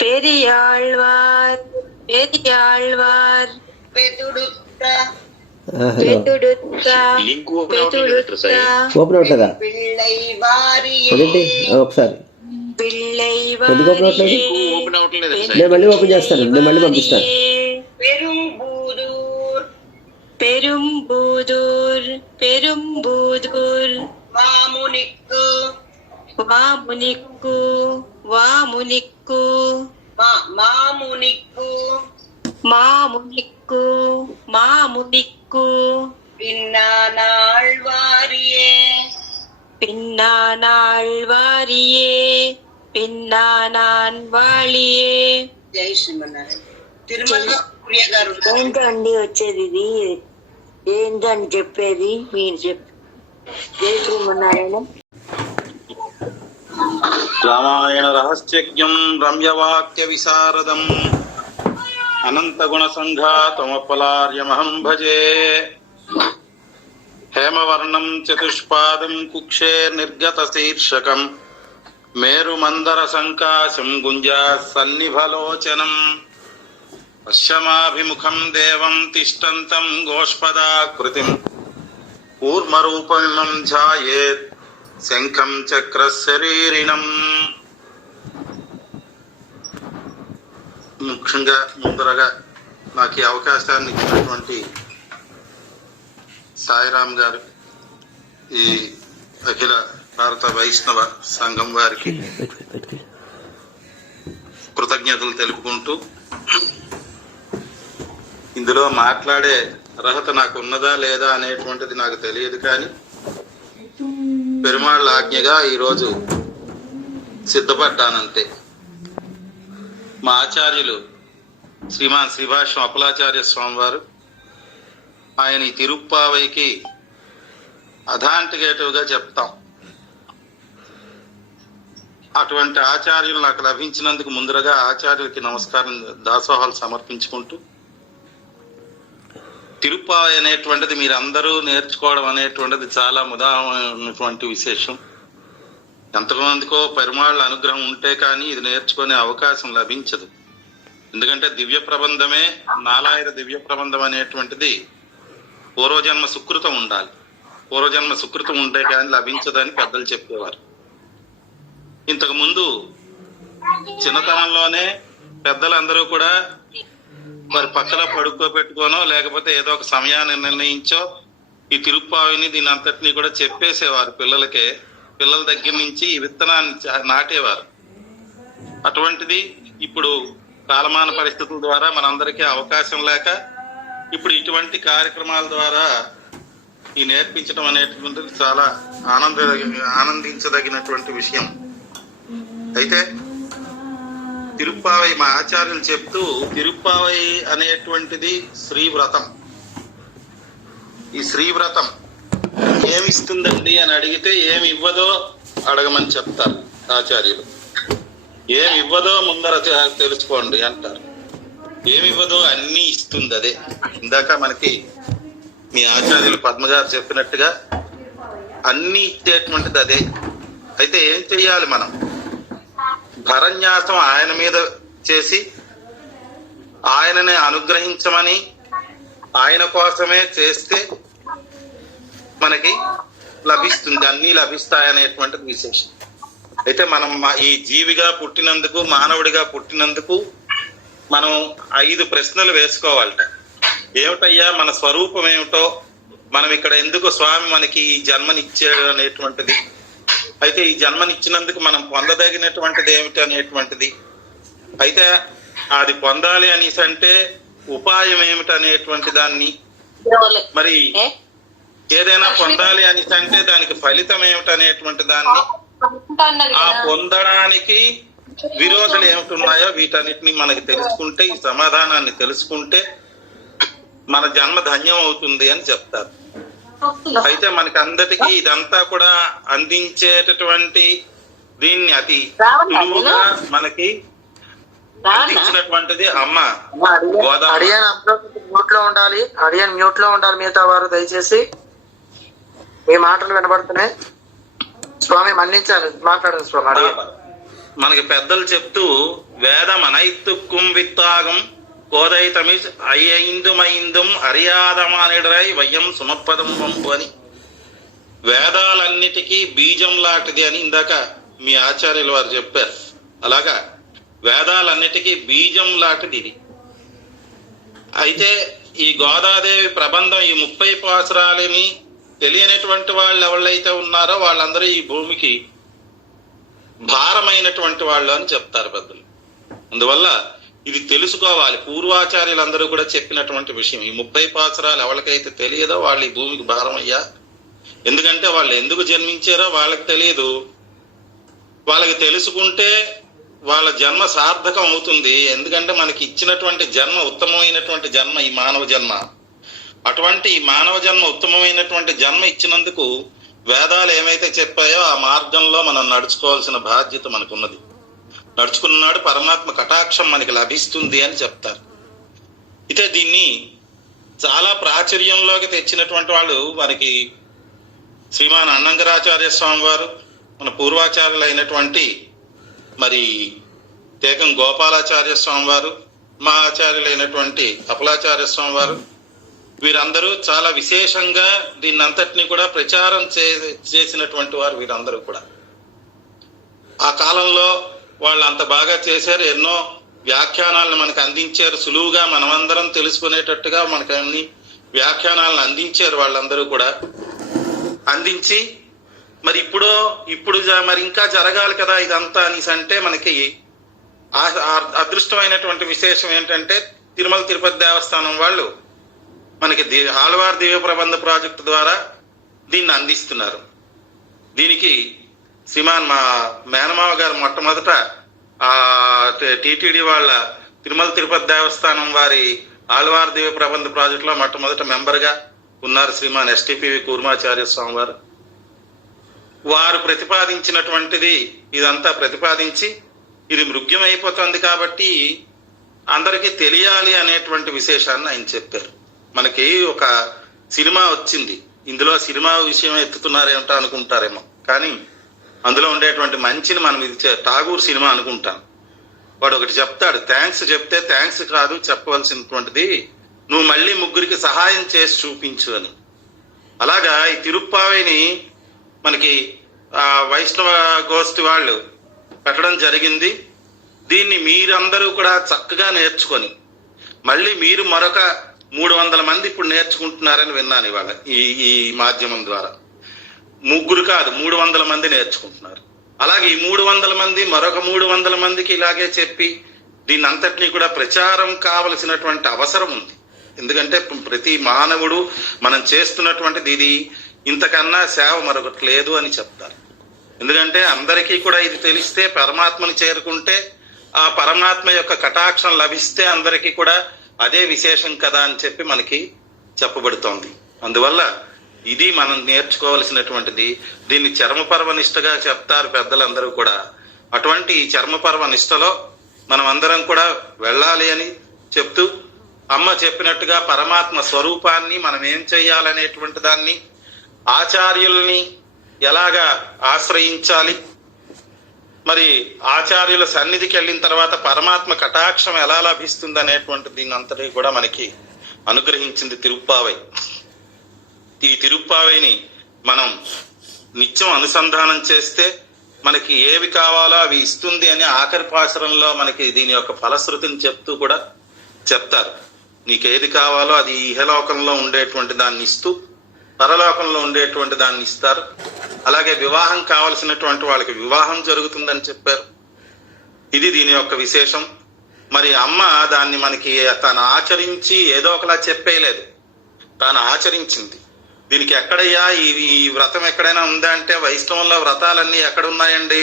பெரியாழ்வார் பெரியாழ்வார் பெதுடுத்த பெதுடுத்த பெதுடுத்த ఓపెన్ అవుతుందా பிள்ளை வாரியே అదేంటి ఒకసారి பிள்ளை ఎందుకు ఓపెన్ అవట్లేదు? నేను మళ్ళీ ఓపెన్ చేస్తాను, నేను మళ్ళీ పంపిస్తాను. பெரும்பூதூர் பெரும்பூதூர் பெரும்பூதூர் மாமுனிக்கு வாமுனிக்கு வாமுனிக்கு மாமுனிக்கு மாமுனிக்கு மாமுனிக்கு பின்னானாழ்வாரியே பின்னானாழ்வாரியே பின்னானான் వాళియే. జై శ్రీమన్నారాయణ. తిరుమల ప్రియ గారు ఉన్నారు. ఏంటండి వచ్చేది ఇది? ఏంటని చెప్పేది మీరు చెప్పి. జై శ్రీమన్నారాయణ. రామాయణ రహస్యజ్ఞం రమ్యవాక్య విశారదం అనంతగుణ సంఘాతమపలార్యమహం భజే హేమవర్ణం చతుష్పాదం కుక్షే నిర్గత శీర్షకం మేరుమందర సంకాశం గుంజా సన్నిభలోచనం పశ్యమాభిముఖం దేవం తిష్టంతం గోష్పదాకృతిం కూర్మరూపమిమం ధ్యాయేత్ శంఖం చక్రశరీరిణం. ముఖ్యంగా ముందరగా నాకు ఈ అవకాశాన్ని ఇచ్చినటువంటి సాయిరామ్ గారు, ఈ అఖిల భారత వైష్ణవ సంఘం వారికి కృతజ్ఞతలు తెలుపుకుంటూ, ఇందులో మాట్లాడే అర్హత నాకు ఉన్నదా లేదా అనేటువంటిది నాకు తెలియదు, కానీ పెరుమాళ్ళ ఆజ్ఞగా ఈరోజు సిద్ధపడ్డానంతే. మా ఆచార్యులు శ్రీమాన్ శ్రీభాష్యం అప్పలాచార్య స్వామి వారు, ఆయన ఈ తిరుప్పావైకి అథాంటికేటివ్గా చెప్తాం. అటువంటి ఆచార్యులు నాకు లభించినందుకు ముందరగా ఆచార్యులకి నమస్కారం, దాసోహాలు సమర్పించుకుంటూ, తిరుప్పావై అనేటువంటిది మీరందరూ నేర్చుకోవడం అనేటువంటిది చాలా ముదాహమైనటువంటి విశేషం. ఎంతమందికో పెరుమాళ్ళ అనుగ్రహం ఉంటే కానీ ఇది నేర్చుకునే అవకాశం లభించదు. ఎందుకంటే దివ్య ప్రబంధమే, నాలాయిర దివ్య ప్రబంధం అనేటువంటిది పూర్వజన్మ సుకృతం ఉండాలి. పూర్వజన్మ సుకృతం ఉంటే కానీ లభించదని పెద్దలు చెప్పేవారు. ఇంతకు ముందు చిన్నతనంలోనే పెద్దలందరూ కూడా వారి పక్కన పడుకోబెట్టుకోనో లేకపోతే ఏదో ఒక సమయాన్ని నిర్ణయించో ఈ తిరుప్పావిని దీని అంతటినీ కూడా చెప్పేసేవారు పిల్లలకే. పిల్లల దగ్గర నుంచి ఈ విత్తనాన్ని నాటేవారు. అటువంటిది ఇప్పుడు కాలమాన పరిస్థితుల ద్వారా మనందరికీ అవకాశం లేక ఇప్పుడు ఇటువంటి కార్యక్రమాల ద్వారా ఈ నేర్పించడం అనేటువంటిది చాలా ఆనందించదగినటువంటి విషయం. అయితే తిరుప్పావై మా ఆచార్యులు చెప్తూ, తిరుప్పావై అనేటువంటిది శ్రీవ్రతం. ఈ శ్రీవ్రతం ఏమిస్తుందండి అని అడిగితే ఏమి ఇవ్వదో అడగమని చెప్తారు ఆచార్యులు. ఏమి ఇవ్వదో ముందర తెలుసుకోండి అంటారు. ఏమి ఇవ్వదో అన్నీ ఇస్తుంది అదే. ఇందాక మనకి మీ ఆచార్యులు పద్మగారు చెప్పినట్టుగా అన్నీ ఇచ్చేటువంటిది అదే. అయితే ఏం చెయ్యాలి మనం? భరన్యాసం ఆయన మీద చేసి ఆయనని అనుగ్రహించమని ఆయన కోసమే చేస్తే మనకి లభిస్తుంది, అన్ని లభిస్తాయనేటువంటిది విశేషం. అయితే మనం ఈ జీవిగా పుట్టినందుకు, మానవుడిగా పుట్టినందుకు మనం 5 ప్రశ్నలు వేసుకోవాలట. ఏమిటయ్యా మన స్వరూపం ఏమిటో, మనం ఇక్కడ ఎందుకు స్వామి మనకి ఈ జన్మనిచ్చాడు అనేటువంటిది, అయితే ఈ జన్మనిచ్చినందుకు మనం పొందదగినటువంటిది ఏమిటి అనేటువంటిది, అయితే అది పొందాలి అనేసి అంటే ఉపాయం ఏమిటి అనేటువంటి దాన్ని, మరి ఏదైనా పొందాలి అనేసి అంటే దానికి ఫలితం ఏమిటి అనేటువంటి దాన్ని, ఆ పొందడానికి విరోధులు ఏమిటున్నాయో వీటన్నిటిని మనకి తెలుసుకుంటే, ఈ సమాధానాన్ని తెలుసుకుంటే మన జన్మ ధన్యం అవుతుంది అని చెప్తారు. అయితే మనకి అందరికీ ఇదంతా కూడా అందించేటటువంటి దీన్ని అతి సులువుగా మనకి అందించినటువంటిది అమ్మ గోదావరి. అడియన్ మ్యూట్ లో ఉండాలి, అడియన్ మ్యూట్ లో ఉండాలి. మిగతా వారు దయచేసి మీ మాటలు వినబడుతున్నాయి. స్వామి మన్నించాలి, మాట్లాడండి స్వామి. అడియన్ మనకి పెద్దలు చెప్తూ వేదం అనైతుక్కుం విత్తాగం కోదైతమి అయ్యిందుమైందుం అరియాదమానిడరై వయ్యం సుమపదం పంపు అని, వేదాలన్నిటికీ బీజం లాంటిది అని ఇందాక మీ ఆచార్యులు వారు చెప్పారు. అలాగా వేదాలన్నిటికీ బీజం లాంటిది ఇది. అయితే ఈ గోదాదేవి ప్రబంధం, ఈ 30 పాసురాలని తెలియనటువంటి వాళ్ళు ఎవళ్ళైతే ఉన్నారో వాళ్ళందరూ ఈ భూమికి భారమైనటువంటి వాళ్ళు అని చెప్తారు పెద్దలు. అందువల్ల ఇది తెలుసుకోవాలి. పూర్వాచార్యులందరూ కూడా చెప్పినటువంటి విషయం. ఈ 30 పాసురాలు ఎవరికైతే తెలియదో వాళ్ళు ఈ భూమికి భారం అయ్యా. ఎందుకంటే వాళ్ళు ఎందుకు జన్మించారో వాళ్ళకి తెలియదు. వాళ్ళకి తెలుసుకుంటే వాళ్ళ జన్మ సార్థకం అవుతుంది. ఎందుకంటే మనకి ఇచ్చినటువంటి జన్మ ఉత్తమమైనటువంటి జన్మ ఈ మానవ జన్మ. అటువంటి ఈ మానవ జన్మ ఉత్తమమైనటువంటి జన్మ ఇచ్చినందుకు వేదాలు ఏమైతే చెప్పాయో ఆ మార్గంలో మనం నడుచుకోవాల్సిన బాధ్యత మనకున్నది. నడుచుకున్నాడు పరమాత్మ కటాక్షం మనకి లభిస్తుంది అని చెప్తారు. అయితే దీన్ని చాలా ప్రాచుర్యంలోకి తెచ్చినటువంటి వాళ్ళు మనకి శ్రీమాన్ అన్నంగరాచార్య స్వామి వారు, మన పూర్వాచార్యులు అయినటువంటి మరి తేకం గోపాలాచార్య స్వామి వారు, మా ఆచార్యులైనటువంటి అపలాచార్య స్వామి వారు, వీరందరూ చాలా విశేషంగా దీన్నంతటినీ కూడా ప్రచారం చేసినటువంటి వారు. వీరందరూ కూడా ఆ కాలంలో వాళ్ళు అంత బాగా చేశారు. ఎన్నో వ్యాఖ్యానాలను మనకు అందించారు. సులువుగా మనమందరం తెలుసుకునేటట్టుగా మనకు అన్ని వ్యాఖ్యానాలను అందించారు. వాళ్ళందరూ కూడా అందించి మరి ఇప్పుడు మరి ఇంకా జరగాలి కదా ఇదంతా అనేసి అంటే మనకి అదృష్టమైనటువంటి విశేషం ఏంటంటే తిరుమల తిరుపతి దేవస్థానం వాళ్ళు మనకి ఆళ్వార్ దివ్య ప్రబంధ ప్రాజెక్టు ద్వారా దీన్ని అందిస్తున్నారు. దీనికి శ్రీమాన్ మా మేనమావ గారు మొట్టమొదట ఆ టిటిడి వాళ్ళ తిరుమల తిరుపతి దేవస్థానం వారి ఆళ్వార్ దివ్య ప్రబంధ ప్రాజెక్టులో మొట్టమొదట మెంబర్ గా ఉన్నారు శ్రీమాన్ ఎస్టిపివి కూర్మాచార్య స్వామి వారు. వారు ప్రతిపాదించినటువంటిది ఇదంతా ప్రతిపాదించి ఇది మృగ్యమైపోతుంది కాబట్టి అందరికీ తెలియాలి అనేటువంటి విశేషాన్ని ఆయన చెప్పారు. మనకి ఒక సినిమా వచ్చింది, ఇందులో సినిమా విషయం ఎత్తుతున్నారేమిటో అనుకుంటారేమో, కానీ అందులో ఉండేటువంటి మంచిని మనం ఇది ఠాగూర్ సినిమా అనుకుంటాం. వాడు ఒకటి చెప్తాడు, థ్యాంక్స్ చెప్తే థ్యాంక్స్ కాదు చెప్పవలసినటువంటిది, నువ్వు మళ్ళీ 3 సహాయం చేసి చూపించు అని. అలాగా ఈ తిరుప్పావైని మనకి వైష్ణవ గోష్ఠి వాళ్ళు పెట్టడం జరిగింది. దీన్ని మీరందరూ కూడా చక్కగా నేర్చుకొని మళ్ళీ మీరు మరొక 300 మంది ఇప్పుడు నేర్చుకుంటున్నారని విన్నాను ఇవాళ ఈ మాధ్యమం ద్వారా. 3 కాదు 300 మంది నేర్చుకుంటున్నారు. అలాగే ఈ 300 మంది మరొక 300 మందికి ఇలాగే చెప్పి దీన్ని అంతటినీ కూడా ప్రచారం కావలసినటువంటి అవసరం ఉంది. ఎందుకంటే ప్రతి మానవుడు మనం చేస్తున్నటువంటిది ఇది, ఇంతకన్నా సేవ మరొకటి లేదు అని చెప్తారు. ఎందుకంటే అందరికీ కూడా ఇది తెలిస్తే, పరమాత్మని చేరుకుంటే, ఆ పరమాత్మ యొక్క కటాక్షం లభిస్తే అందరికీ కూడా అదే విశేషం కదా అని చెప్పి మనకి చెప్పబడుతోంది. అందువల్ల ఇది మనం నేర్చుకోవలసినటువంటిది. దీన్ని చర్మపర్వ నిష్టగా చెప్తారు పెద్దలందరూ కూడా. అటువంటి ఈ చర్మపర్వ నిష్టలో మనం అందరం కూడా వెళ్ళాలి అని చెప్తూ, అమ్మ చెప్పినట్టుగా పరమాత్మ స్వరూపాన్ని మనం ఏం చెయ్యాలనేటువంటి దాన్ని, ఆచార్యుల్ని ఎలాగా ఆశ్రయించాలి, మరి ఆచార్యుల సన్నిధికి వెళ్ళిన తర్వాత పరమాత్మ కటాక్షం ఎలా లభిస్తుంది అనేటువంటి దీన్ని అంతటి కూడా మనకి అనుగ్రహించింది తిరుప్పావై. ఈ తిరుప్పావైని మనం నిత్యం అనుసంధానం చేస్తే మనకి ఏవి కావాలో అవి ఇస్తుంది అని ఆఖరి పాశురంలో మనకి దీని యొక్క ఫలశ్రుతిని చెప్తూ కూడా చెప్తారు. నీకేది కావాలో అది ఇహలోకంలో ఉండేటువంటి దాన్ని ఇస్తూ పరలోకంలో ఉండేటువంటి దాన్ని ఇస్తారు. అలాగే వివాహం కావలసినటువంటి వాళ్ళకి వివాహం జరుగుతుందని చెప్పారు. ఇది దీని యొక్క విశేషం. మరి అమ్మ దాన్ని మనకి తాను ఆచరించి ఏదో ఒకలా చెప్పేయలేదు, తాను ఆచరించింది. దీనికి ఎక్కడయ్యా ఈ వ్రతం ఎక్కడైనా ఉందా అంటే వైష్ణవంలో వ్రతాలన్నీ ఎక్కడ ఉన్నాయండి,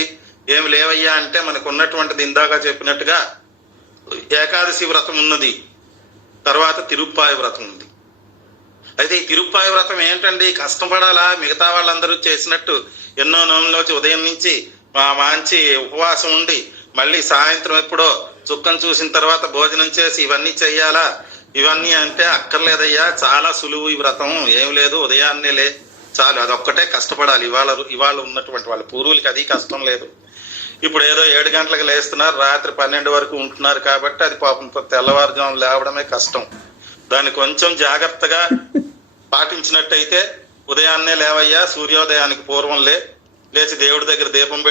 ఏమి లేవయ్యా అంటే మనకు ఉన్నటువంటిది ఇందాక చెప్పినట్టుగా ఏకాదశి వ్రతం ఉన్నది, తర్వాత తిరుప్పాయ వ్రతం ఉంది. అయితే ఈ తిరుప్పాయ వ్రతం ఏంటండి, కష్టపడాలా? మిగతా వాళ్ళందరూ చేసినట్టు ఎన్నో నోములోచి ఉదయం నుంచి మంచి ఉపవాసం ఉండి మళ్ళీ సాయంత్రం ఎప్పుడో చుక్కను చూసిన తర్వాత భోజనం చేసి ఇవన్నీ చెయ్యాలా? ఇవన్నీ అంటే అక్కర్లేదయ్యా, చాలా సులువు ఈ వ్రతం. ఏం లేదు, ఉదయాన్నే లే చాలు, అదొక్కటే కష్టపడాలి. ఇవాళ ఉన్నటువంటి వాళ్ళ పూర్వులకి అది కష్టం లేదు. ఇప్పుడు ఏదో 7 గంటలకు లేస్తున్నారు, రాత్రి 12 వరకు ఉంటున్నారు కాబట్టి అది పాపం తెల్లవారుజాము లేవడమే కష్టం. దాన్ని కొంచెం జాగ్రత్తగా పాటించినట్టయితే ఉదయాన్నే లేవయ్యా, సూర్యోదయానికి పూర్వం లేచి దేవుడి దగ్గర దీపం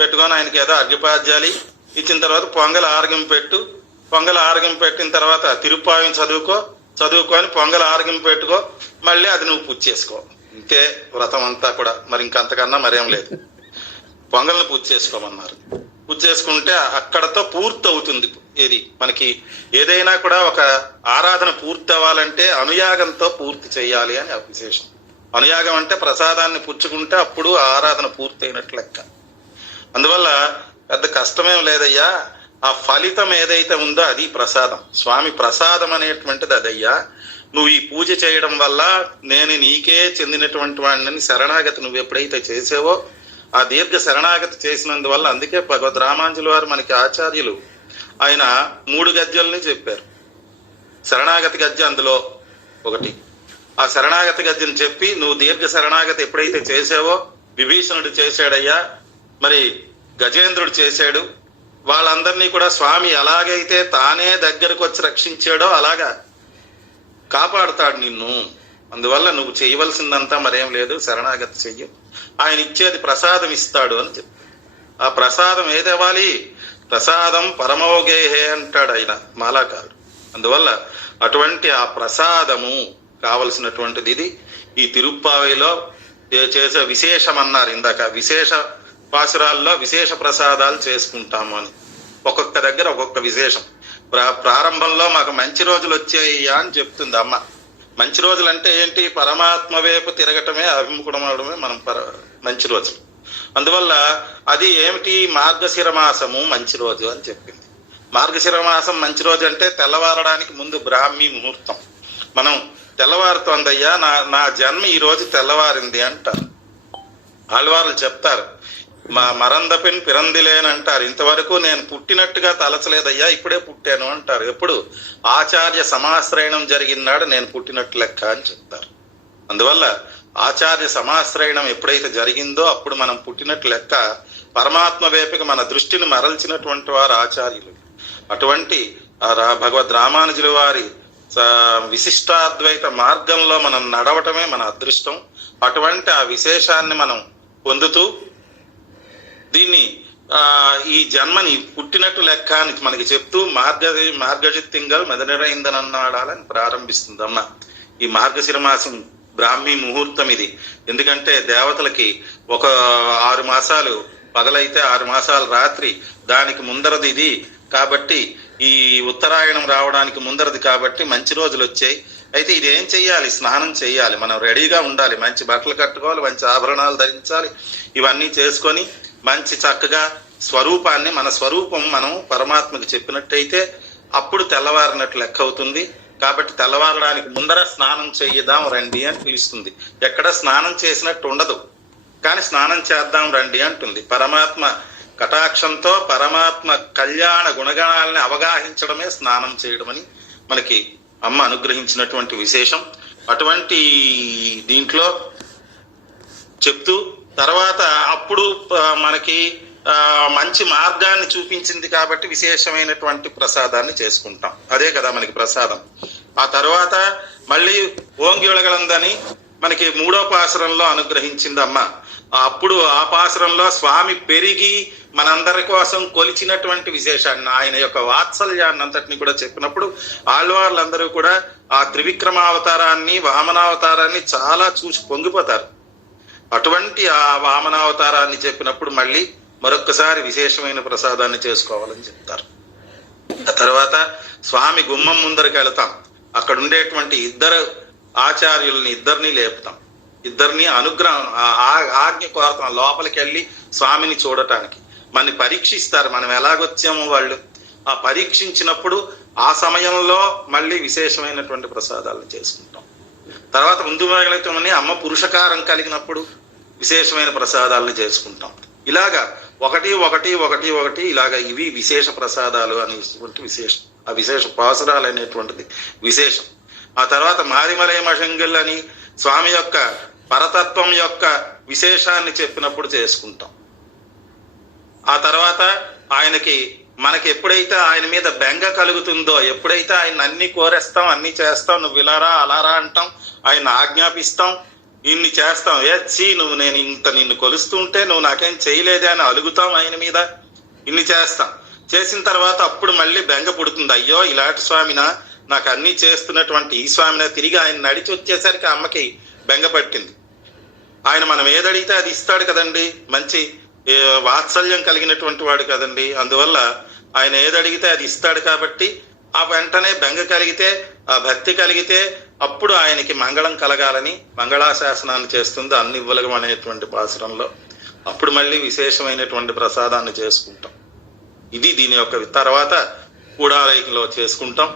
పెట్టుకొని ఆయనకి ఏదో అర్ఘ్యపాద్యాలి ఇచ్చిన తర్వాత పొంగల్ ఆరగింపు పెట్టిన తర్వాత తిరుప్పాయం చదువుకొని పొంగల్ ఆరగింపు పెట్టుకో, మళ్ళీ అది నువ్వు పూజ చేసుకో. ఇంతే వ్రతం అంతా కూడా. మరి ఇంకంతకన్నా మరేం లేదు. పొంగల్ని పూజ చేసుకోమన్నారు. పూజ చేసుకుంటే అక్కడతో పూర్తి అవుతుంది. ఇది మనకి ఏదైనా కూడా ఒక ఆరాధన పూర్తి అవ్వాలంటే అనుయాగంతో పూర్తి చేయాలి అని విశేషం. అనుయాగం అంటే ప్రసాదాన్ని పుచ్చుకుంటే అప్పుడు ఆరాధన పూర్తి అయినట్లు లెక్క. అందువల్ల పెద్ద కష్టమేం లేదయ్యా. ఆ ఫలితం ఏదైతే ఉందో అది ప్రసాదం. స్వామి ప్రసాదం అనేటువంటిది అదయ్యా. నువ్వు ఈ పూజ చేయడం వల్ల నేను నీకే చెందినటువంటి వాడిని శరణాగతి నువ్వు ఎప్పుడైతే చేసావో ఆ దీర్ఘ శరణాగతి చేసినందువల్ల, అందుకే భగవద్ రామాంజుల వారు మనకి ఆచార్యులు ఆయన 3 గద్యాలని చెప్పారు. శరణాగతి గద్య అందులో ఒకటి. ఆ శరణాగతి గద్యని చెప్పి నువ్వు దీర్ఘ శరణాగతి ఎప్పుడైతే చేసావో, విభీషణుడు చేశాడయ్యా, మరి గజేంద్రుడు చేశాడు, వాళ్ళందరినీ కూడా స్వామి ఎలాగైతే తానే దగ్గరకు వచ్చి రక్షించాడో అలాగా కాపాడుతాడు నిన్ను. అందువల్ల నువ్వు చేయవలసిందంతా మరేం లేదు, శరణాగతి చెయ్యి, ఆయన ఇచ్చేది ప్రసాదం ఇస్తాడు అని చెప్పి. ఆ ప్రసాదం ఏదేవాలి? ప్రసాదం పరమోగేహే అంటాడు ఆయన మాలాకారుడు. అందువల్ల అటువంటి ఆ ప్రసాదము కావలసినటువంటిది ఇది. ఈ తిరుప్పావైలో చేసే విశేషం అన్నారు ఇందాక, విశేష పాసురాల్లో విశేష ప్రసాదాలు చేసుకుంటాము అని. ఒక్కొక్క దగ్గర ఒక్కొక్క విశేషం. ప్రారంభంలో మాకు మంచి రోజులు వచ్చాయ్యా అని చెప్తుంది అమ్మ. మంచి రోజులు అంటే ఏంటి? పరమాత్మ వైపు తిరగటమే, అభిముఖుడమవడమే మనం మంచి రోజులు. అందువల్ల అది ఏమిటి? మార్గశిర మాసము మంచి రోజు అని చెప్పింది. మార్గశిర మాసం మంచి రోజు అంటే తెల్లవారడానికి ముందు బ్రాహ్మీ ముహూర్తం. మనం తెల్లవారుతోందయ్యా, నా జన్మ ఈ రోజు తెల్లవారింది అంటారు. ఆళ్వార్లు చెప్తారు, మా మరందపిన్ పిరందిలేని అంటారు. ఇంతవరకు నేను పుట్టినట్టుగా తలచలేదయ్యా, ఇప్పుడే పుట్టాను అంటారు. ఎప్పుడు? ఆచార్య సమాశ్రయణం జరిగినాడు నేను పుట్టినట్టు లెక్క అని చెప్తారు. అందువల్ల ఆచార్య సమాశ్రయణం ఎప్పుడైతే జరిగిందో అప్పుడు మనం పుట్టినట్టు లెక్క. పరమాత్మ వైపుకి మన దృష్టిని మరల్చినటువంటి వారు ఆచార్యులు. అటువంటి భగవద్ రామానుజుల వారి విశిష్టాద్వైత మార్గంలో మనం నడవటమే మన అదృష్టం. అటువంటి ఆ విశేషాన్ని మనం పొందుతూ దీన్ని ఈ జన్మని పుట్టినట్టు లెక్క అని మనకి చెప్తూ మార్గజిత్తింగల్ మెదనిరైందనన్నాడాలని ప్రారంభిస్తుందమ్మ. ఈ మార్గశిర మాసం బ్రాహ్మీ ముహూర్తం ఇది. ఎందుకంటే దేవతలకి ఒక 6 మాసాలు పగలైతే 6 మాసాలు రాత్రి, దానికి ముందరది ఇది కాబట్టి, ఈ ఉత్తరాయణం రావడానికి ముందరది కాబట్టి మంచి రోజులు వచ్చాయి. అయితే ఇది ఏం చెయ్యాలి? స్నానం చేయాలి. మనం రెడీగా ఉండాలి, మంచి బట్టలు కట్టుకోవాలి, మంచి ఆభరణాలు ధరించాలి. ఇవన్నీ చేసుకొని మంచి చక్కగా స్వరూపాన్ని, మన స్వరూపం మనం పరమాత్మకి చెప్పినట్టయితే అప్పుడు తెల్లవారినట్లు లెక్క అవుతుంది. కాబట్టి తెల్లవారడానికి ముందర స్నానం చెయ్యదాం రండి అని పిలుస్తుంది. ఎక్కడ స్నానం చేసినట్టు ఉండదు, కానీ స్నానం చేద్దాం రండి అంటుంది. పరమాత్మ కటాక్షంతో పరమాత్మ కళ్యాణ గుణగణాలని అవగాహించడమే స్నానం చేయడం అని మనకి అమ్మ అనుగ్రహించినటువంటి విశేషం. అటువంటి దీంట్లో చెప్తూ తర్వాత అప్పుడు మనకి మంచి మార్గాన్ని చూపించింది కాబట్టి విశేషమైనటువంటి ప్రసాదాన్ని చేసుకుంటాం. అదే కదా మనకి ప్రసాదం. ఆ తర్వాత మళ్ళీ ఓంగి ఒళగలందని మనకి 3వ పాసురంలో అనుగ్రహించింది అమ్మ. అప్పుడు ఆ పాసురంలో స్వామి పెరిగి మనందరి కోసం కొలిచినటువంటి విశేషాన్ని, ఆయన యొక్క వాత్సల్యాన్ని అంతటిని కూడా చెప్పినప్పుడు ఆళ్వార్లందరూ కూడా ఆ త్రివిక్రమావతారాన్ని, వామనావతారాన్ని చాలా చూసి పొంగిపోతారు. అటువంటి ఆ వామనావతారాన్ని చెప్పినప్పుడు మళ్ళీ మరొక్కసారి విశేషమైన ప్రసాదాన్ని చేసుకోవాలని చెప్తారు. ఆ తర్వాత స్వామి గుమ్మం ముందరికి వెళతాం. అక్కడ ఉండేటువంటి ఇద్దరు ఆచార్యుల్ని ఇద్దరిని లేపుతాం, ఇద్దరిని అనుగ్రహం ఆజ్ఞ కోరతాం లోపలికి వెళ్ళి స్వామిని చూడటానికి. మనని పరీక్షిస్తారు, మనం ఎలాగొచ్చామో వాళ్ళు. ఆ పరీక్షించినప్పుడు ఆ సమయంలో మళ్ళీ విశేషమైనటువంటి ప్రసాదాలను చేసుకుంటాం. తర్వాత ముందు మిగలటమని అమ్మ పురుషకారం కలిగినప్పుడు విశేషమైన ప్రసాదాలను చేసుకుంటాం. ఇలాగా ఒకటి ఒకటి ఒకటి ఒకటి ఇలాగా ఇవి విశేష ప్రసాదాలు అనేటువంటి విశేషం. ఆ విశేష పాసురాలు అనేటువంటిది విశేషం. ఆ తర్వాత మారిమలై మషంగిల్ అని స్వామి యొక్క పరతత్వం యొక్క విశేషాన్ని చెప్పినప్పుడు చేసుకుంటాం. ఆ తర్వాత ఆయనకి మనకి ఎప్పుడైతే ఆయన మీద బెంగ కలుగుతుందో, ఎప్పుడైతే ఆయన అన్ని కోరేస్తాం, అన్ని చేస్తాం, నువ్వు ఇలారా అలారా అంటాం, ఆయన ఆజ్ఞాపిస్తాం, ఇన్ని చేస్తాం, నువ్వు నేను ఇంత నిన్ను కొలుస్తుంటే నువ్వు నాకేం చేయలేదే అని అలుగుతాం ఆయన మీద, ఇన్ని చేస్తాం. చేసిన తర్వాత అప్పుడు మళ్ళీ బెంగ పుడుతుంది. అయ్యో ఇలాంటి స్వామినా, నాకు అన్ని చేస్తున్నటువంటి ఈ స్వామినా. తిరిగి ఆయన నడిచి వచ్చేసరికి అమ్మకి బెంగ పట్టింది. ఆయన మనం ఏదడిగితే అది ఇస్తాడు కదండి, మంచి వాత్సల్యం కలిగినటువంటి వాడు కదండి. అందువల్ల ఆయన ఏదడిగితే అది ఇస్తాడు కాబట్టి ఆ వెంటనే బెంగ కలిగితే, ఆ భక్తి కలిగితే అప్పుడు ఆయనకి మంగళం కలగాలని మంగళాశాసనాన్ని చేస్తుంది అన్ని ఇవ్వలగం అనేటువంటి పాసురంలో. అప్పుడు మళ్ళీ విశేషమైనటువంటి ప్రసాదాన్ని చేసుకుంటాం. ఇది దీని యొక్క. తర్వాత కూడారైలో చేసుకుంటాం,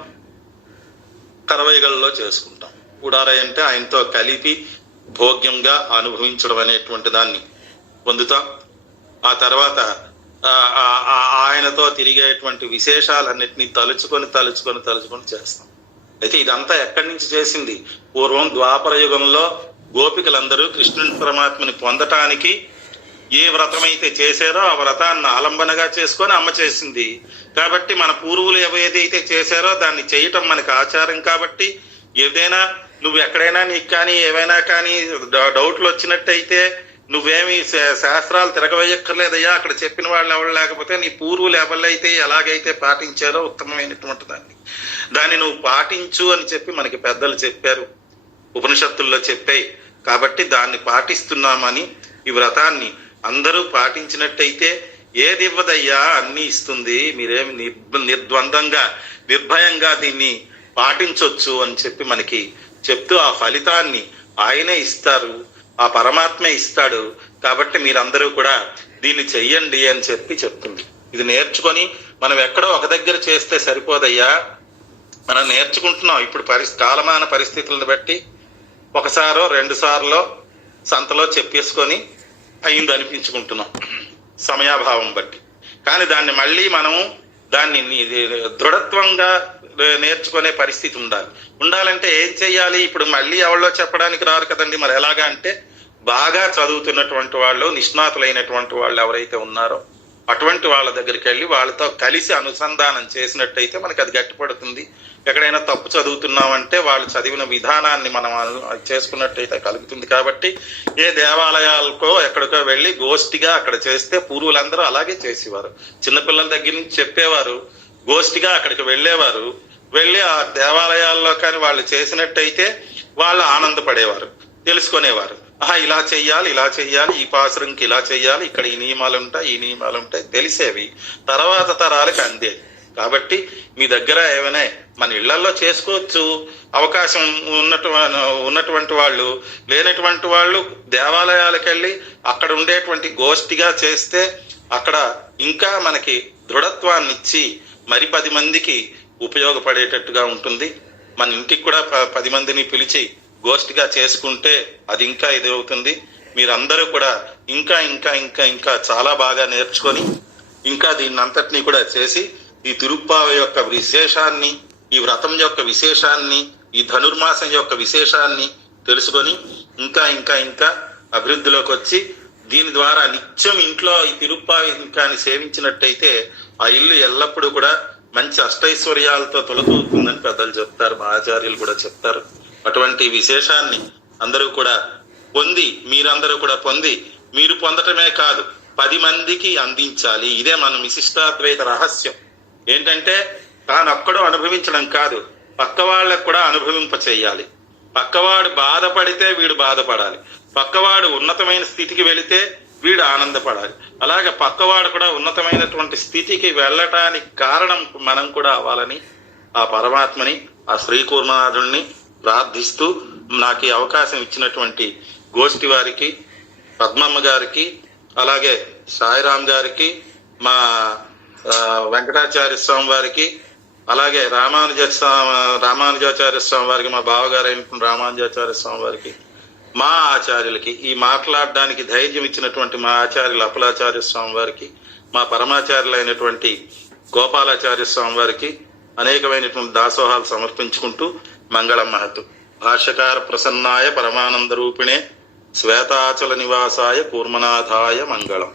కరవైగల్లో చేసుకుంటాం. కూడారై అంటే ఆయనతో కలిపి భోగ్యంగా అనుభవించడం అనేటువంటి దాన్ని పొందుతాం. ఆ తర్వాత ఆయనతో తిరిగేటువంటి విశేషాలన్నిటినీ తలుచుకొని తలుచుకొని తలుచుకొని చేస్తాం. అయితే ఇదంతా ఎక్కడి నుంచి చేసింది? పూర్వం ద్వాపర యుగంలో గోపికలందరూ కృష్ణుని పరమాత్మని పొందటానికి ఏ వ్రతమైతే చేశారో ఆ వ్రతాన్ని ఆలంబనగా చేసుకొని అమ్మ చేసింది. కాబట్టి మన పూర్వులు ఏదైతే చేశారో దాన్ని చేయటం మనకి ఆచారం. కాబట్టి ఏదైనా నువ్వు ఎక్కడైనా నీకు కానీ ఏవైనా కానీ డౌట్లు వచ్చినట్టయితే నువ్వేమి శాస్త్రాలు తిరగవేయక్కర్లేదయ్యా. అక్కడ చెప్పిన వాళ్ళు ఎవరు లేకపోతే నీ పూర్వులు ఎవరైతే ఎలాగైతే పాటించారో ఉత్తమమైనటువంటి దాన్ని నువ్వు పాటించు అని చెప్పి మనకి పెద్దలు చెప్పారు, ఉపనిషత్తుల్లో చెప్పాయి. కాబట్టి దాన్ని పాటిస్తున్నామని ఈ వ్రతాన్ని అందరూ పాటించినట్టయితే ఏది ఇవ్వదయ్యా అన్ని ఇస్తుంది, మీరేమి నిర్ద్వందంగా నిర్భయంగా దీన్ని పాటించొచ్చు అని చెప్పి మనకి చెప్తూ ఆ ఫలితాన్ని ఆయనే ఇస్తారు, ఆ పరమాత్మే ఇస్తాడు. కాబట్టి మీరందరూ కూడా దీన్ని చెయ్యండి అని చెప్పి చెప్తుంది. ఇది నేర్చుకొని మనం ఎక్కడో ఒక దగ్గర చేస్తే సరిపోదయ్యా, మనం నేర్చుకుంటున్నాం. ఇప్పుడు కాలమాన పరిస్థితులను బట్టి ఒకసారో 2 సార్లో సంతలో చెప్పేసుకొని అయింది అనిపించుకుంటున్నాం సమయాభావం బట్టి. కానీ దాన్ని మళ్ళీ మనము దాన్ని దృఢత్వంగా నేర్చుకునే పరిస్థితి ఉండాలంటే ఏం చెయ్యాలి? ఇప్పుడు మళ్ళీ ఎవరిలో చెప్పడానికి రారు కదండి. మరి ఎలాగా అంటే బాగా చదువుతున్నటువంటి వాళ్ళు, నిష్ణాతులైనటువంటి వాళ్ళు ఎవరైతే ఉన్నారో అటువంటి వాళ్ళ దగ్గరికి వెళ్ళి వాళ్ళతో కలిసి అనుసంధానం చేసినట్టయితే మనకి అది గట్టిపడుతుంది. ఎక్కడైనా తప్పు చదువుతున్నామంటే వాళ్ళు చదివిన విధానాన్ని మనం చేసుకున్నట్టయితే కలుగుతుంది. కాబట్టి ఏ దేవాలయాలకో ఎక్కడికో వెళ్ళి గోష్ఠిగా అక్కడ చేస్తే పూర్వులందరూ అలాగే చేసేవారు. చిన్నపిల్లల దగ్గర నుంచి చెప్పేవారు, గోష్ఠిగా అక్కడికి వెళ్ళేవారు. వెళ్ళి ఆ దేవాలయాల్లో కానీ వాళ్ళు చేసినట్టయితే వాళ్ళు ఆనందపడేవారు, తెలుసుకునేవారు. ఇలా చెయ్యాలి, ఇలా చెయ్యాలి, ఈ పాసురంకి ఇలా చెయ్యాలి, ఇక్కడ ఈ నియమాలు ఉంటాయి, ఈ నియమాలు ఉంటాయి, తెలిసేవి తర్వాత తరాలకు అందేది. కాబట్టి మీ దగ్గర ఏమైనా మన ఇళ్లలో చేసుకోవచ్చు. అవకాశం ఉన్నటువంటి వాళ్ళు, లేనటువంటి వాళ్ళు దేవాలయాలకు వెళ్ళి అక్కడ ఉండేటువంటి గోష్ఠిగా చేస్తే అక్కడ ఇంకా మనకి దృఢత్వాన్ని ఇచ్చి మరి 10 మందికి ఉపయోగపడేటట్టుగా ఉంటుంది. మన ఇంటికి కూడా 10 మందిని పిలిచి గోష్ఠిగా చేసుకుంటే అది ఇంకా ఇది అవుతుంది. మీరందరూ కూడా ఇంకా ఇంకా ఇంకా ఇంకా చాలా బాగా నేర్చుకొని ఇంకా దీన్ని అంతటినీ కూడా చేసి ఈ తిరుప్పావ యొక్క విశేషాన్ని, ఈ వ్రతం యొక్క విశేషాన్ని, ఈ ధనుర్మాసం యొక్క విశేషాన్ని తెలుసుకొని ఇంకా ఇంకా ఇంకా అభివృద్ధిలోకి వచ్చి దీని ద్వారా నిత్యం ఇంట్లో ఈ తిరుప్పావిని సేవించినట్టయితే ఆ ఇల్లు ఎల్లప్పుడూ కూడా మంచి అష్టైశ్వర్యాలతో తొలతూగుతుందని పెద్దలు చెప్తారు, మా ఆచార్యులు కూడా చెప్తారు. అటువంటి విశేషాన్ని అందరూ కూడా పొంది, మీరందరూ కూడా పొంది, మీరు పొందటమే కాదు 10 మందికి అందించాలి. ఇదే మన విశిష్టాద్వైత రహస్యం. ఏంటంటే తానొక్కడు అనుభవించడం కాదు, పక్క వాళ్ళకు కూడా అనుభవింప చెయ్యాలి. పక్కవాడు బాధపడితే వీడు బాధపడాలి, పక్కవాడు ఉన్నతమైన స్థితికి వెళితే వీడు ఆనందపడాలి. అలాగే పక్కవాడు కూడా ఉన్నతమైనటువంటి స్థితికి వెళ్ళటానికి కారణం మనం కూడా అవ్వాలని ఆ పరమాత్మని, ఆ శ్రీకూర్మనాథుల్ని ప్రార్థిస్తూ నాకు ఈ అవకాశం ఇచ్చినటువంటి గోష్ఠి వారికి, పద్మమ్మ గారికి, అలాగే సాయిరాం గారికి, మా వెంకటాచార్య స్వామి వారికి, అలాగే రామానుజాచార్య స్వామి వారికి, మా బావగారు అయినటువంటి రామానుజాచార్య స్వామి వారికి, మా ఆచార్యులకి, ఈ మాట్లాడడానికి ధైర్యం ఇచ్చినటువంటి మా ఆచార్యులు అప్పలాచార్య స్వామి వారికి, మా పరమాచార్యులైనటువంటి గోపాలాచార్య స్వామి వారికి అనేకమైనటువంటి దాసోహాలు సమర్పించుకుంటూ మంగళం మహతు. భాష్యకార ప్రసన్నాయ పరమానంద రూపిణే శ్వేతాచల నివాసాయ కూర్మనాథాయ మంగళం.